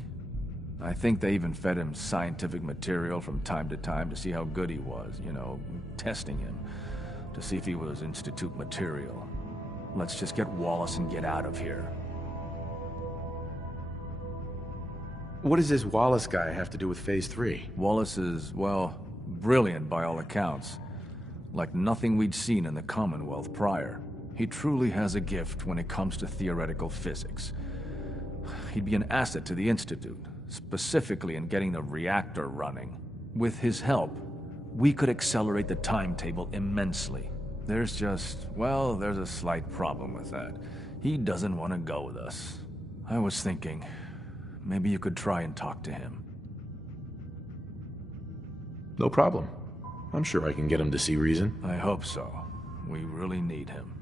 I think they even fed him scientific material from time to time to see how good he was, you know, testing him, to see if he was Institute material. Let's just get Wallace and get out of here. What does this Wallace guy have to do with Phase 3? Wallace is, well, brilliant by all accounts. Like nothing we'd seen in the Commonwealth prior. He truly has a gift when it comes to theoretical physics. He'd be an asset to the Institute, specifically in getting the reactor running. With his help, we could accelerate the timetable immensely. There's a slight problem with that. He doesn't want to go with us. I was thinking, maybe you could try and talk to him. No problem. I'm sure I can get him to see reason. I hope so. We really need him.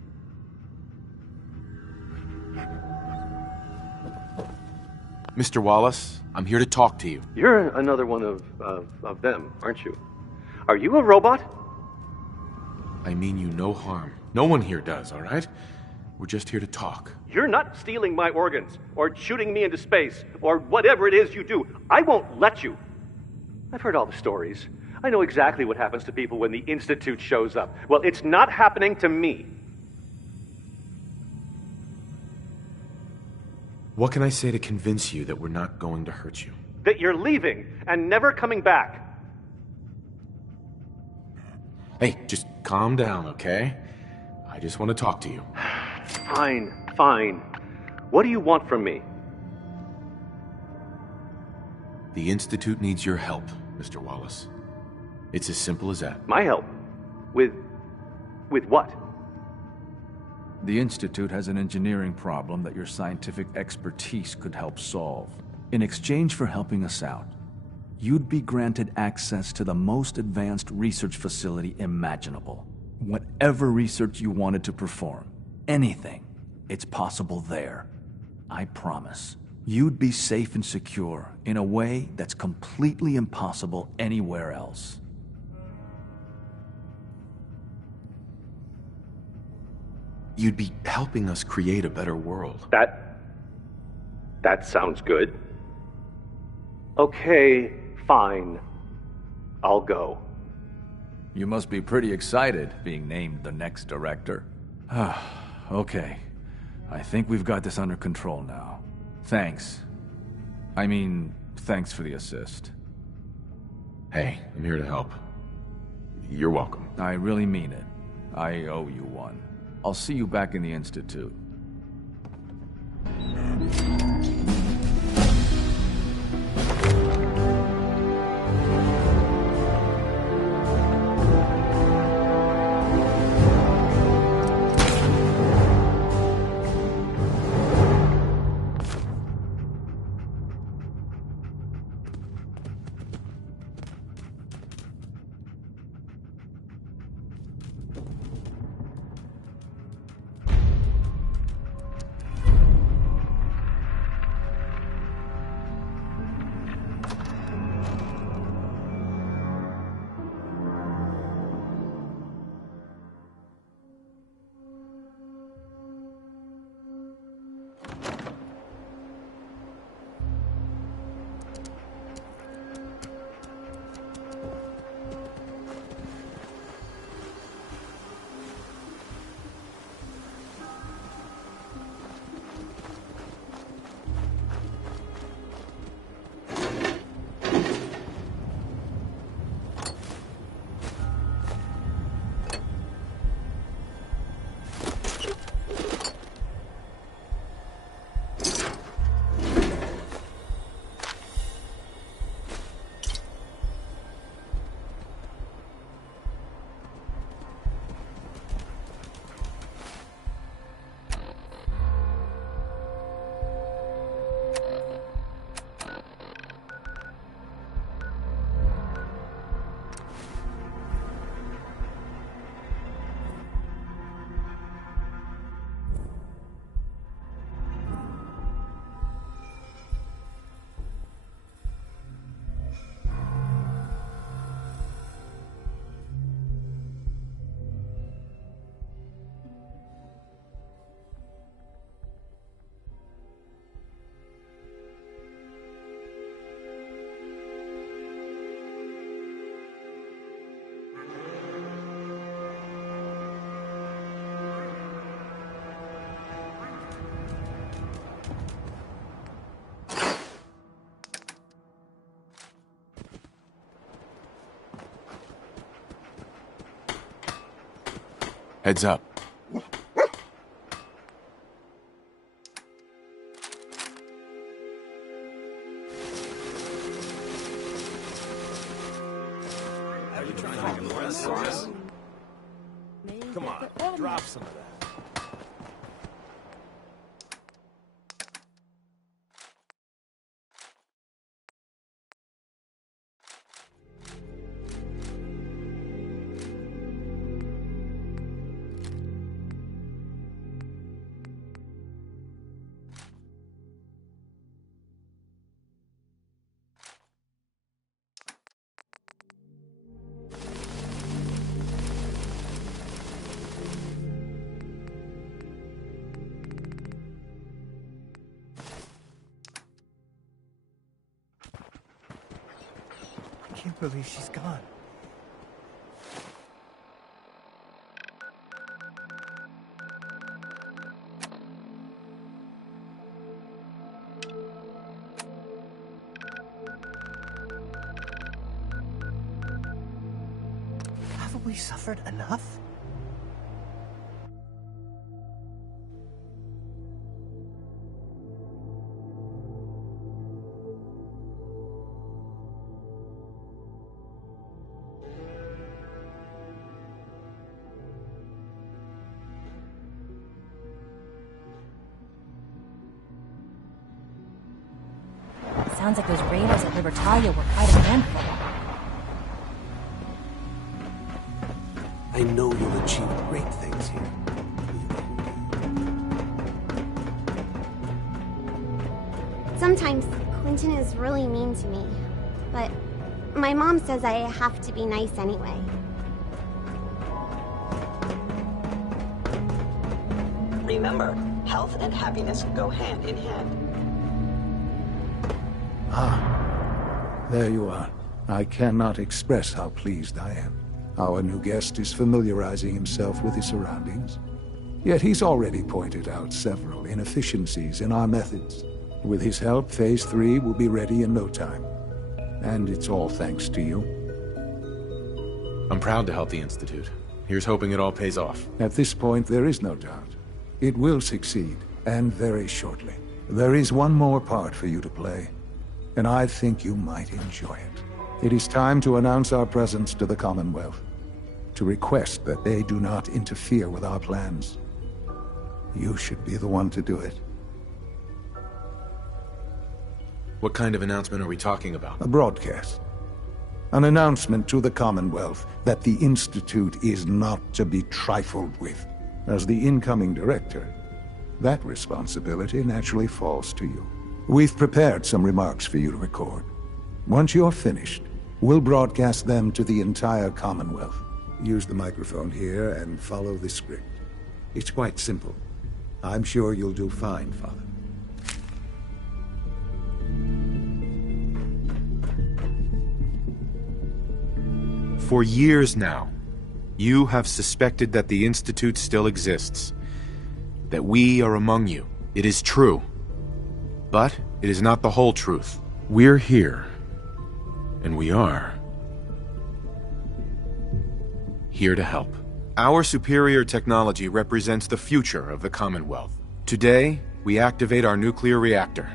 Mr. Wallace, I'm here to talk to you. You're another one of them, aren't you? Are you a robot? I mean you no harm. No one here does, all right? We're just here to talk. You're not stealing my organs, or shooting me into space, or whatever it is you do. I won't let you. I've heard all the stories. I know exactly what happens to people when the Institute shows up. Well, it's not happening to me. What can I say to convince you that we're not going to hurt you? That you're leaving and never coming back. Hey, just calm down, okay? I just want to talk to you. Fine. What do you want from me? The Institute needs your help, Mr. Wallace. It's as simple as that. My help? With what? The Institute has an engineering problem that your scientific expertise could help solve. In exchange for helping us out, you'd be granted access to the most advanced research facility imaginable. Whatever research you wanted to perform, anything, it's possible there. I promise. You'd be safe and secure in a way that's completely impossible anywhere else. You'd be helping us create a better world. That sounds good. Okay, fine. I'll go. You must be pretty excited being named the next director. Okay. I think we've got this under control now. Thanks. Thanks for the assist. Hey, I'm here to help. You're welcome. I really mean it. I owe you one. I'll see you back in the Institute. Heads up. Come on, drop some of that. I can't believe she's gone. Haven't we suffered enough? Sounds like those raiders at Libertalia were quite a handful. I know you'll achieve great things here. Sometimes Quentin is really mean to me, but my mom says I have to be nice anyway. Remember, health and happiness go hand in hand. Ah, there you are. I cannot express how pleased I am. Our new guest is familiarizing himself with his surroundings. Yet he's already pointed out several inefficiencies in our methods. With his help, Phase 3 will be ready in no time. And it's all thanks to you. I'm proud to help the Institute. Here's hoping it all pays off. At this point, there is no doubt. It will succeed, and very shortly. There is one more part for you to play, and I think you might enjoy it. It is time to announce our presence to the Commonwealth, to request that they do not interfere with our plans. You should be the one to do it. What kind of announcement are we talking about? A broadcast. An announcement to the Commonwealth that the Institute is not to be trifled with. As the incoming director, that responsibility naturally falls to you. We've prepared some remarks for you to record. Once you're finished, we'll broadcast them to the entire Commonwealth. Use the microphone here and follow the script. It's quite simple. I'm sure you'll do fine, Father. For years now, you have suspected that the Institute still exists. That we are among you. It is true. But it is not the whole truth. We're here. And we are here to help. Our superior technology represents the future of the Commonwealth. Today, we activate our nuclear reactor,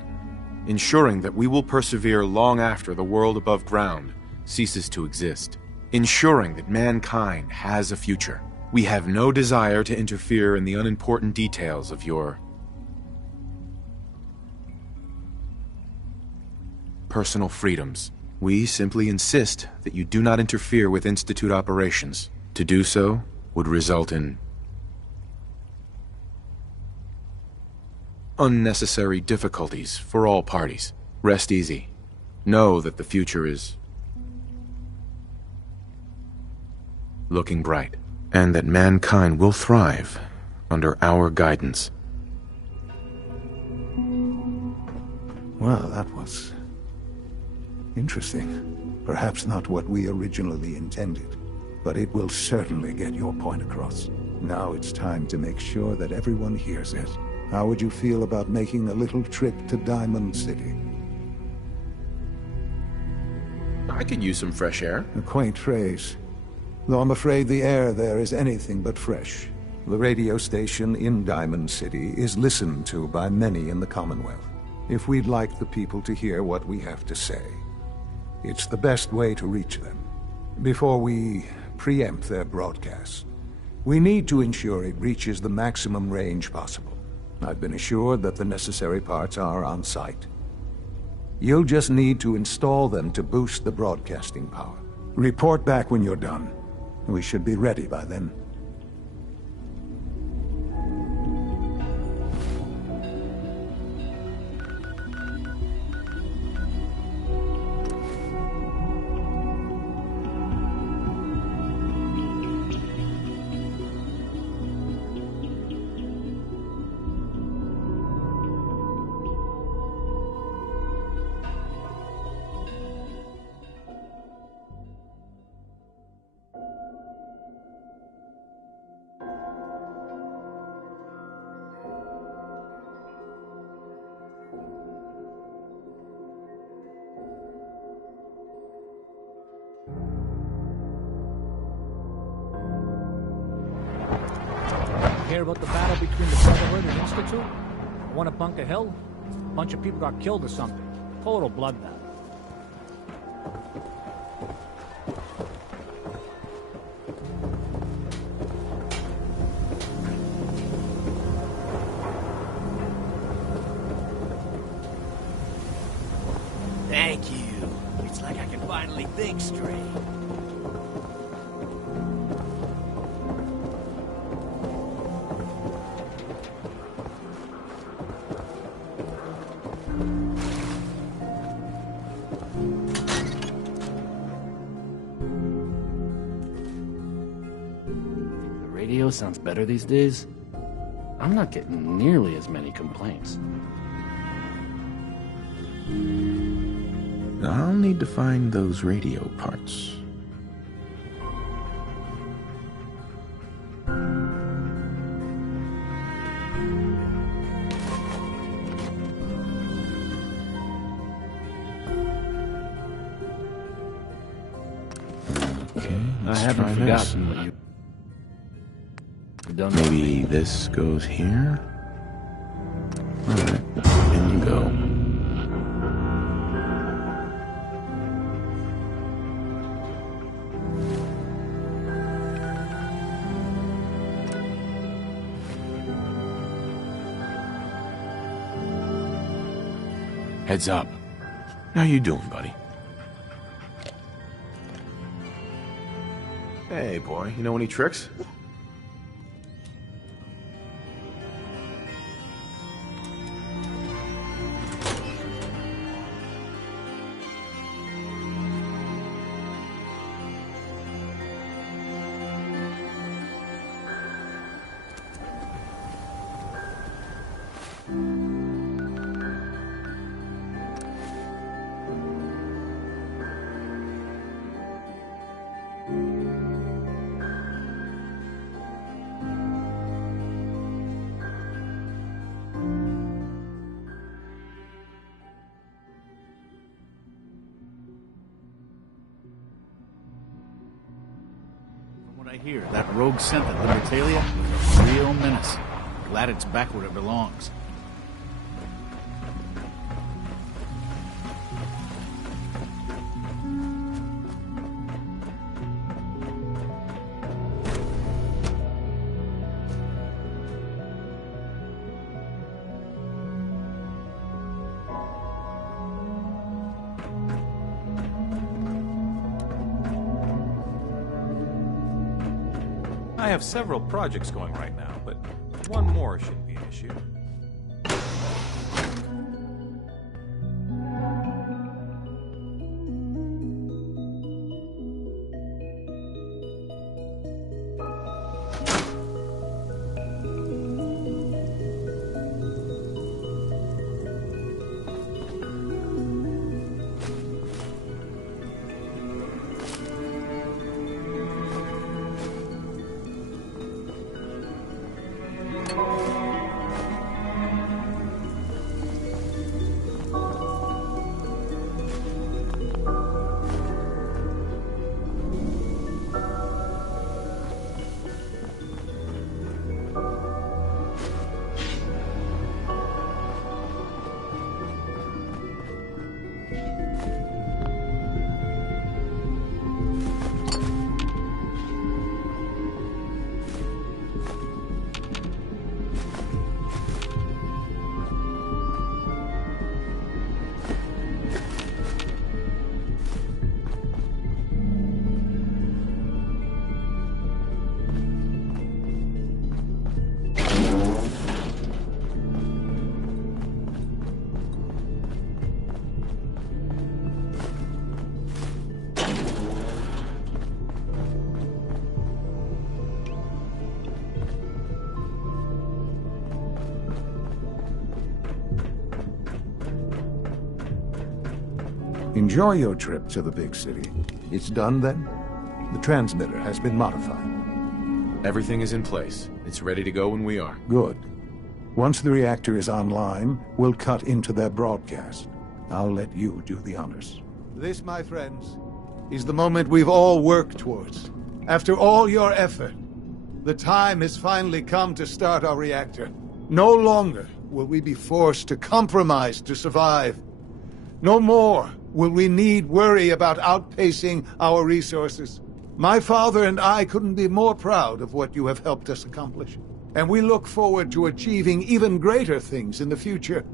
ensuring that we will persevere long after the world above ground ceases to exist. Ensuring that mankind has a future. We have no desire to interfere in the unimportant details of your personal freedoms. We simply insist that you do not interfere with Institute operations. To do so would result in unnecessary difficulties for all parties. Rest easy. Know that the future is looking bright, and that mankind will thrive under our guidance. Well, that was interesting. Perhaps not what we originally intended, but it will certainly get your point across. Now it's time to make sure that everyone hears it. How would you feel about making a little trip to Diamond City? I could use some fresh air. A quaint phrase, though I'm afraid the air there is anything but fresh. The radio station in Diamond City is listened to by many in the Commonwealth. If we'd like the people to hear what we have to say, it's the best way to reach them. Before we preempt their broadcast, we need to ensure it reaches the maximum range possible. I've been assured that the necessary parts are on site. You'll just need to install them to boost the broadcasting power. Report back when you're done. We should be ready by then. Hear about the battle between the Brotherhood and Institute? The one at Bunker Hill? A bunch of people got killed or something. Total bloodbath. Thank you. It's like I can finally think straight. Sounds better these days. I'm not getting nearly as many complaints. I'll need to find those radio parts. Okay, I haven't forgotten what you... Maybe this goes here? Alright, in you go. Heads up. How you doing, buddy? Hey, boy, you know any tricks? I hear that rogue synth at Libertalia was a real menace. Glad it's back where it belongs. I have several projects going right now, but one more shouldn't be an issue. Enjoy your trip to the big city. It's done then? The transmitter has been modified. Everything is in place. It's ready to go when we are. Good. Once the reactor is online, we'll cut into their broadcast. I'll let you do the honors. This, my friends, is the moment we've all worked towards. After all your effort, the time has finally come to start our reactor. No longer will we be forced to compromise to survive. No more will we need worry about outpacing our resources. My father and I couldn't be more proud of what you have helped us accomplish. And we look forward to achieving even greater things in the future.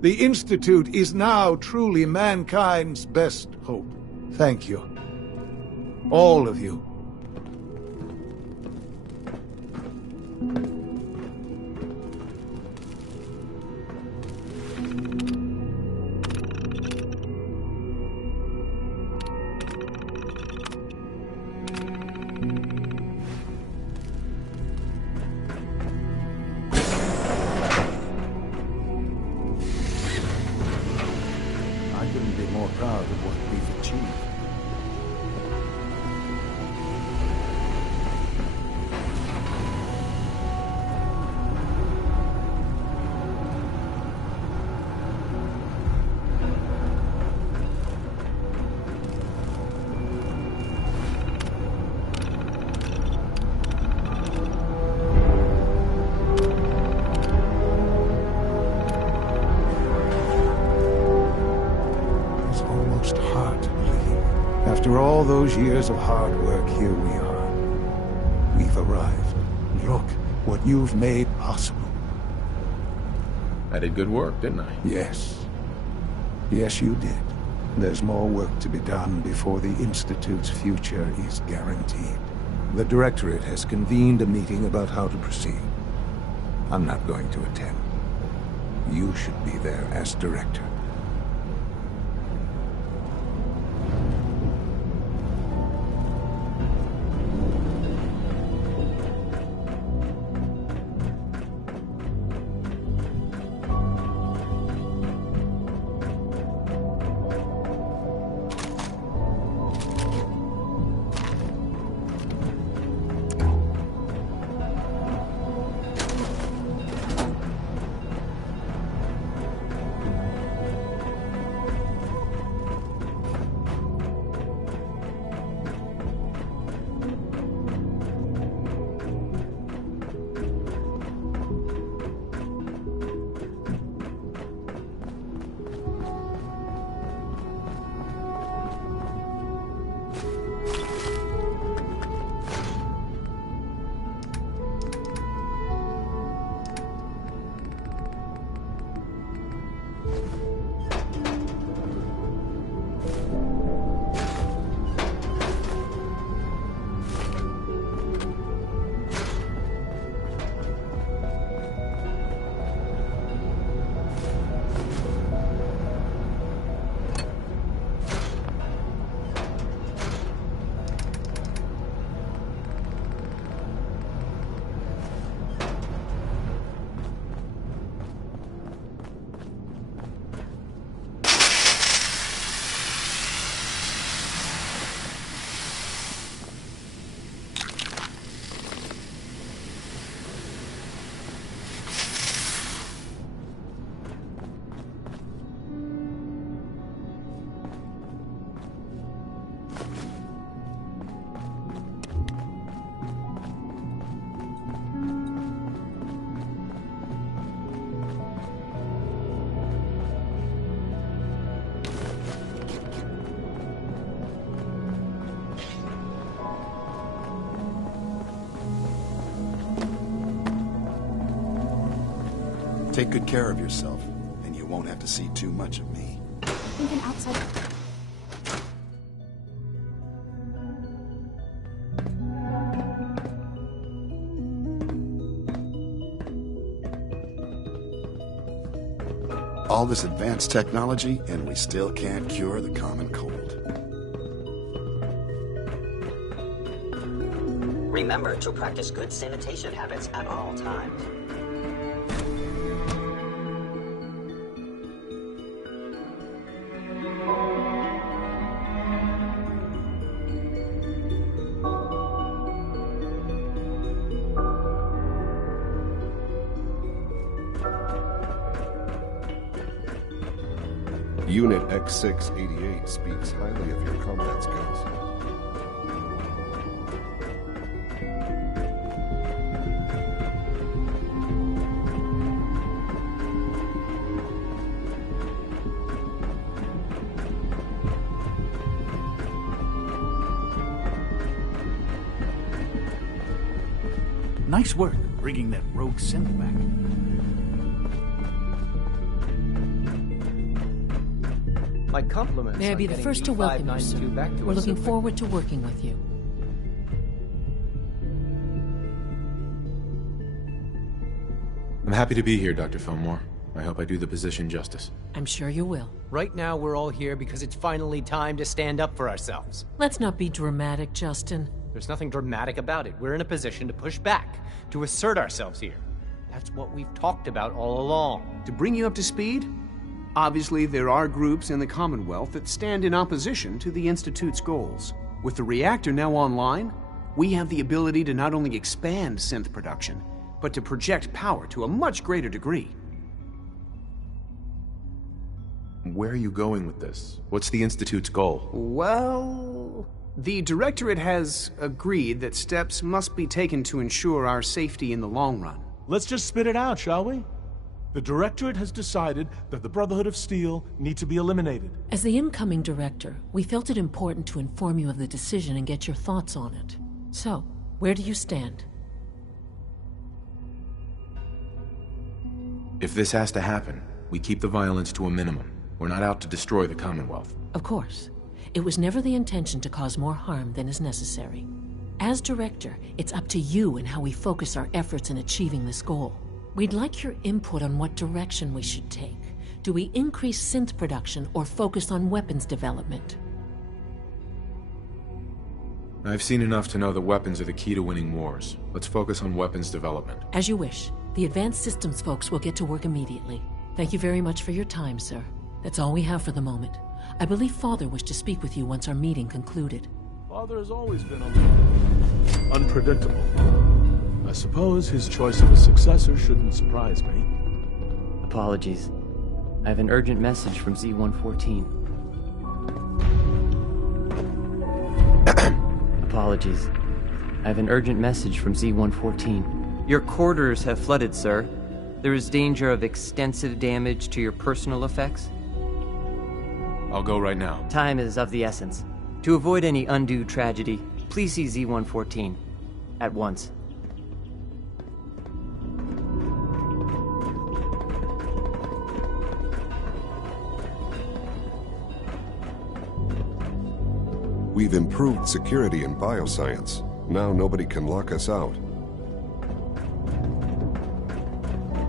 The Institute is now truly mankind's best hope. Thank you. All of you. Proud of what we've achieved. After all those years of hard work, here we are. We've arrived. Look what you've made possible. I did good work, didn't I? Yes. Yes, you did. There's more work to be done before the Institute's future is guaranteed. The Directorate has convened a meeting about how to proceed. I'm not going to attend. You should be there as Director. Take good care of yourself, and you won't have to see too much of me. I think an outside... All this advanced technology, and we still can't cure the common cold. Remember to practice good sanitation habits at all times. Unit X688 speaks highly of your combat skills. Nice work bringing that rogue synth back. My compliments. May I be the first to welcome you, sir. We're looking forward to working with you. I'm happy to be here, Dr. Fillmore. I hope I do the position justice. I'm sure you will. Right now, we're all here because it's finally time to stand up for ourselves. Let's not be dramatic, Justin. There's nothing dramatic about it. We're in a position to push back, to assert ourselves here. That's what we've talked about all along. To bring you up to speed, obviously there are groups in the Commonwealth that stand in opposition to the Institute's goals. With the reactor now online, we have the ability to not only expand synth production, but to project power to a much greater degree. Where are you going with this? What's the Institute's goal? Well, the Directorate has agreed that steps must be taken to ensure our safety in the long run. Let's just spit it out, shall we? The Directorate has decided that the Brotherhood of Steel need to be eliminated. As the incoming director, we felt it important to inform you of the decision and get your thoughts on it. So, where do you stand? If this has to happen, we keep the violence to a minimum. We're not out to destroy the Commonwealth. Of course. It was never the intention to cause more harm than is necessary. As director, it's up to you and how we focus our efforts in achieving this goal. We'd like your input on what direction we should take. Do we increase synth production or focus on weapons development? I've seen enough to know that weapons are the key to winning wars. Let's focus on weapons development. As you wish. The advanced systems folks will get to work immediately. Thank you very much for your time, sir. That's all we have for the moment. I believe Father wished to speak with you once our meeting concluded. Father has always been a little unpredictable. I suppose his choice of a successor shouldn't surprise me. Apologies. I have an urgent message from Z-114. Apologies. I have an urgent message from Z-114. Your quarters have flooded, sir. There is danger of extensive damage to your personal effects. I'll go right now. Time is of the essence. To avoid any undue tragedy, please see Z-114. At once. We've improved security in bioscience. Now nobody can lock us out.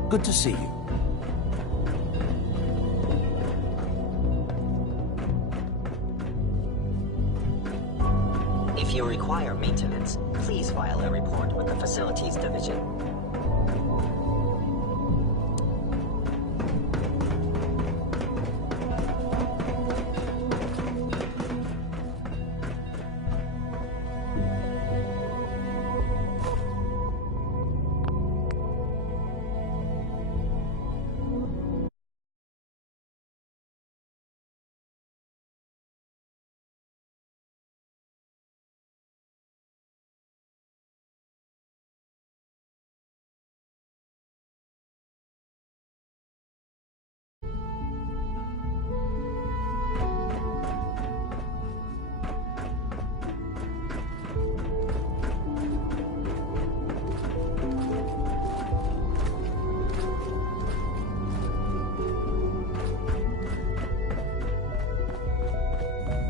Good to see you. If you require maintenance, please file a report with the Facilities Division.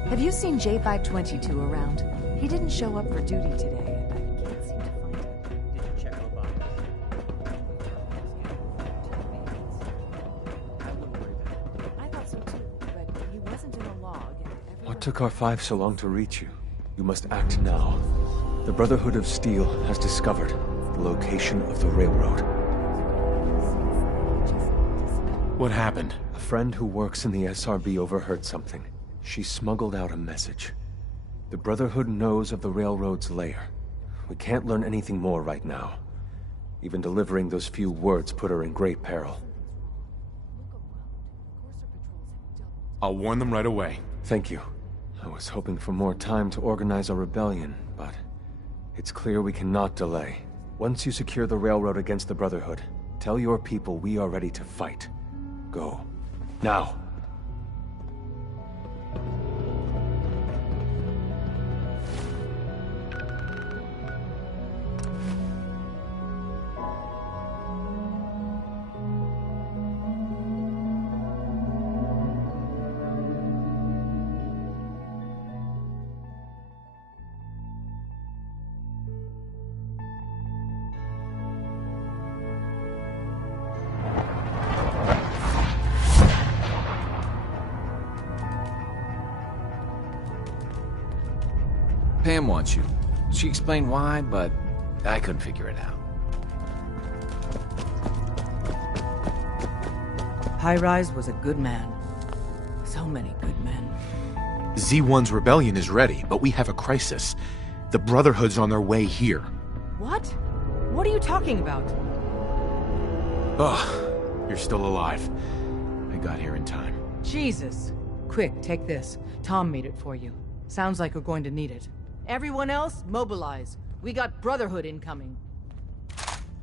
Have you seen J522 around? He didn't show up for duty today, and I can't seem to find him. Did you check robotics? I thought so too, but he wasn't in the log, and What took R5 so long to reach you? You must act now. The Brotherhood of Steel has discovered the location of the railroad. What happened? A friend who works in the SRB overheard something. She smuggled out a message. The Brotherhood knows of the railroad's lair. We can't learn anything more right now. Even delivering those few words put her in great peril. I'll warn them right away. Thank you. I was hoping for more time to organize a rebellion, but it's clear we cannot delay. Once you secure the railroad against the Brotherhood, tell your people we are ready to fight. Go. Now. Pam wants you. She explained why, but I couldn't figure it out. High-Rise was a good man. So many good men. Z1's rebellion is ready, but we have a crisis. The Brotherhood's on their way here. What? What are you talking about? Ugh, you're still alive. I got here in time. Jesus. Quick, take this. Tom made it for you. Sounds like we're going to need it. Everyone else, mobilize. We got Brotherhood incoming.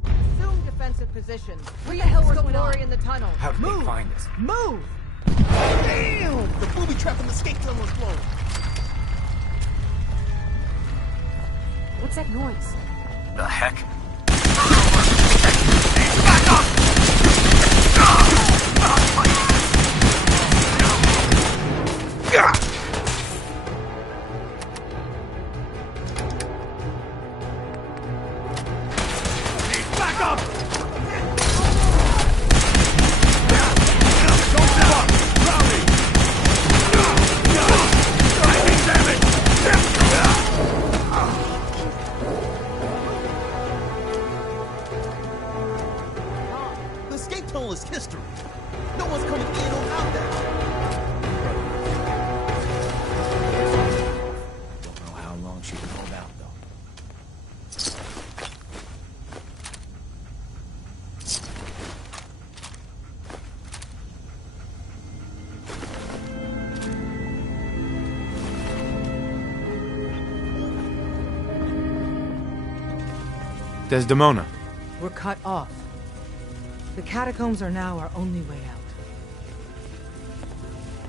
Assume defensive positions. What the hell's going on in the tunnel? How did they find us? Move! Damn! The booby trap in the escape tunnel is blown. What's that noise? The heck? History. No one's coming in or out there. Don't know how long she can hold out, though. Desdemona. We're cut off. The catacombs are now our only way out.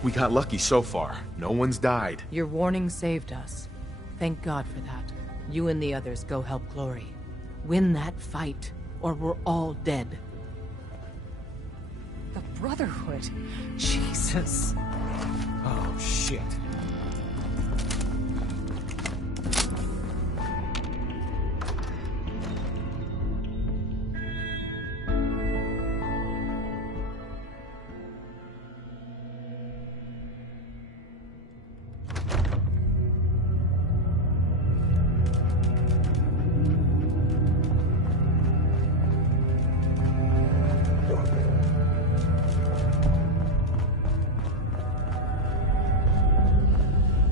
We got lucky so far. No one's died. Your warning saved us. Thank God for that. You and the others go help Glory. Win that fight, or we're all dead. The Brotherhood? Jesus. Oh, shit.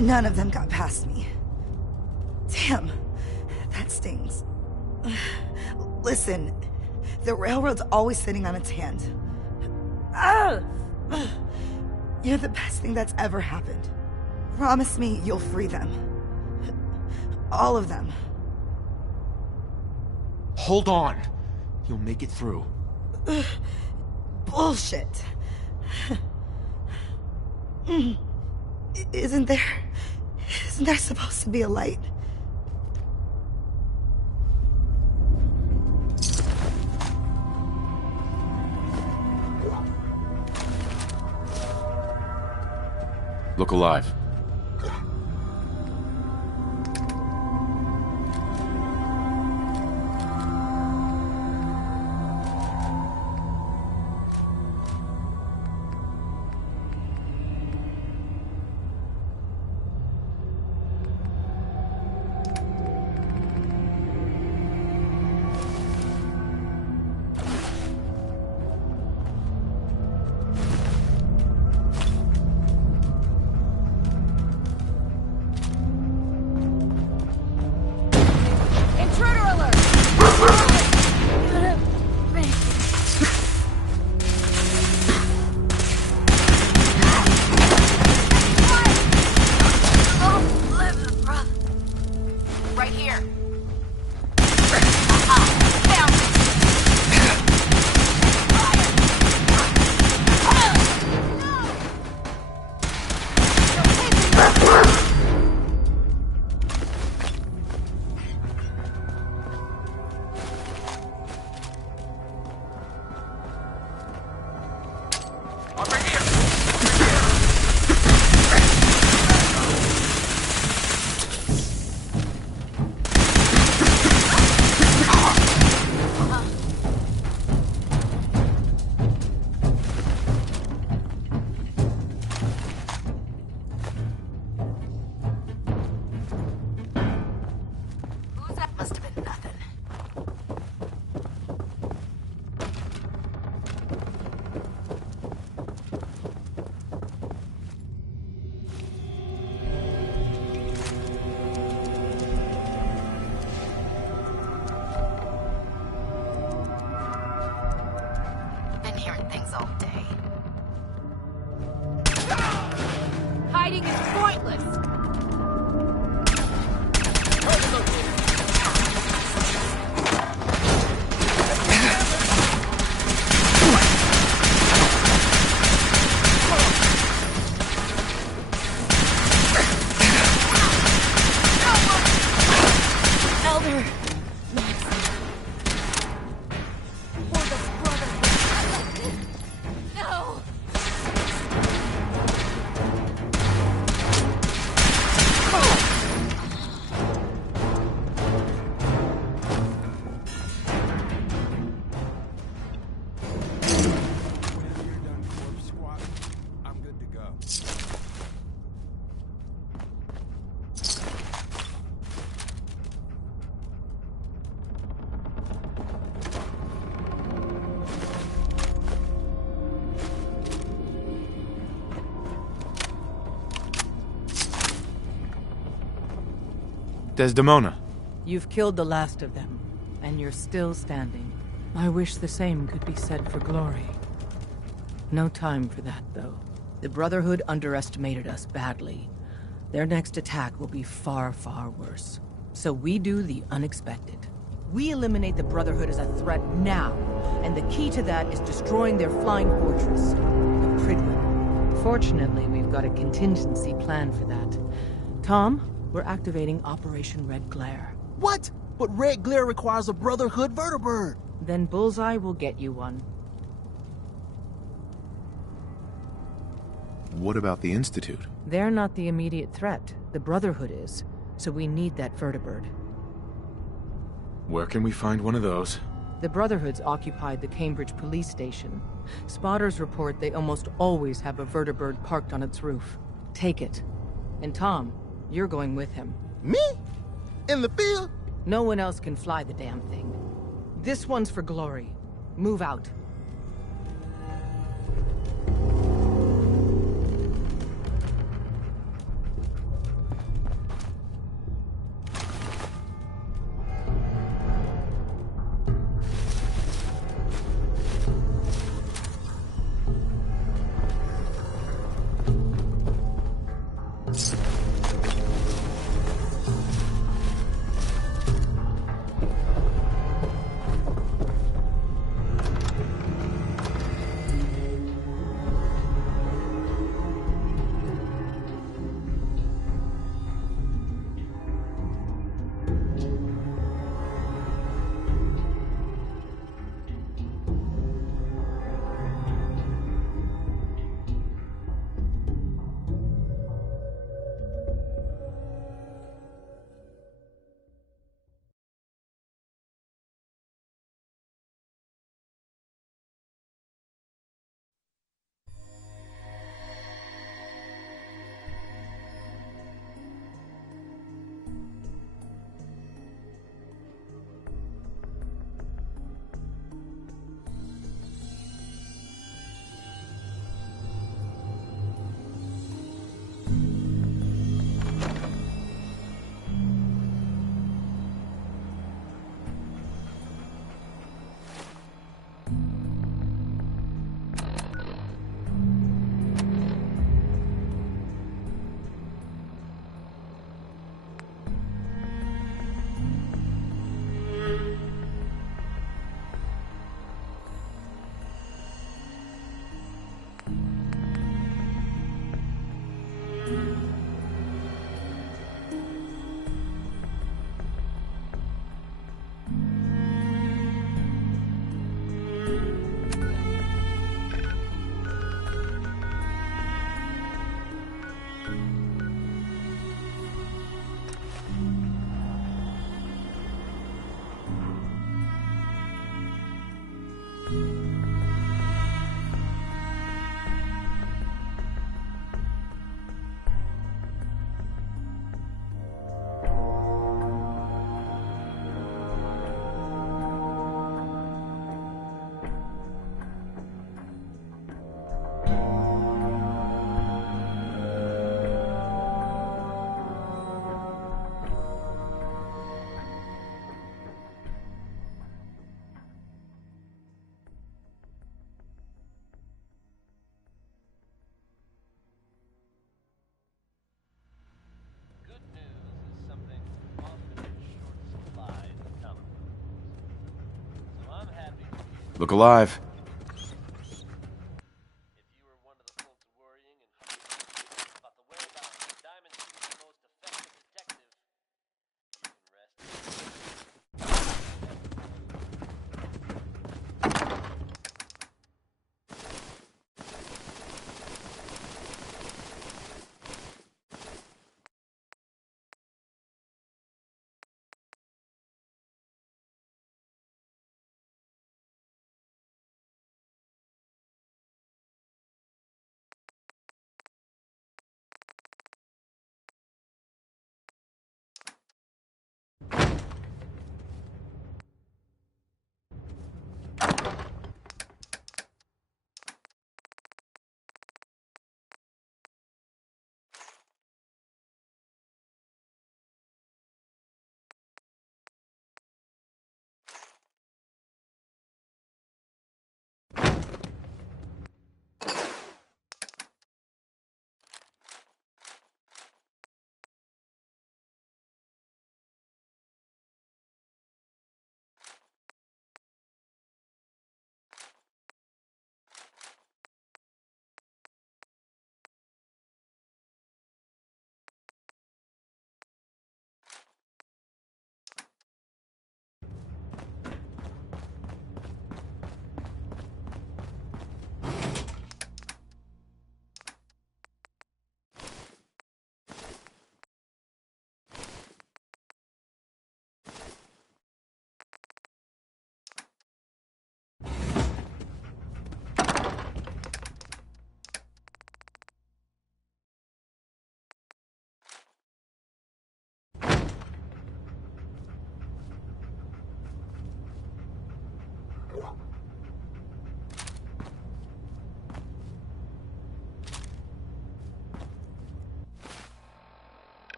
None of them got past me. Damn, that stings. Listen, the railroad's always sitting on its hand. You're the best thing that's ever happened. Promise me you'll free them. All of them. Hold on. You'll make it through. Bullshit. Isn't there supposed to be a light? Look alive. right here. Hiding is pointless! Elder! No! Desdemona. You've killed the last of them, and you're still standing. I wish the same could be said for Glory. No time for that, though. The Brotherhood underestimated us badly. Their next attack will be far, far worse. So we do the unexpected. We eliminate the Brotherhood as a threat now, and the key to that is destroying their flying fortress, the Pridwen. Fortunately, we've got a contingency plan for that. Tom? We're activating Operation Red Glare. What? But Red Glare requires a Brotherhood vertibird. Then Bullseye will get you one. What about the Institute? They're not the immediate threat. The Brotherhood is. So we need that vertibird. Where can we find one of those? The Brotherhood's occupied the Cambridge police station. Spotters report they almost always have a vertibird parked on its roof. Take it. And Tom, you're going with him. Me? In the field? No one else can fly the damn thing. This one's for Glory. Move out. Look alive.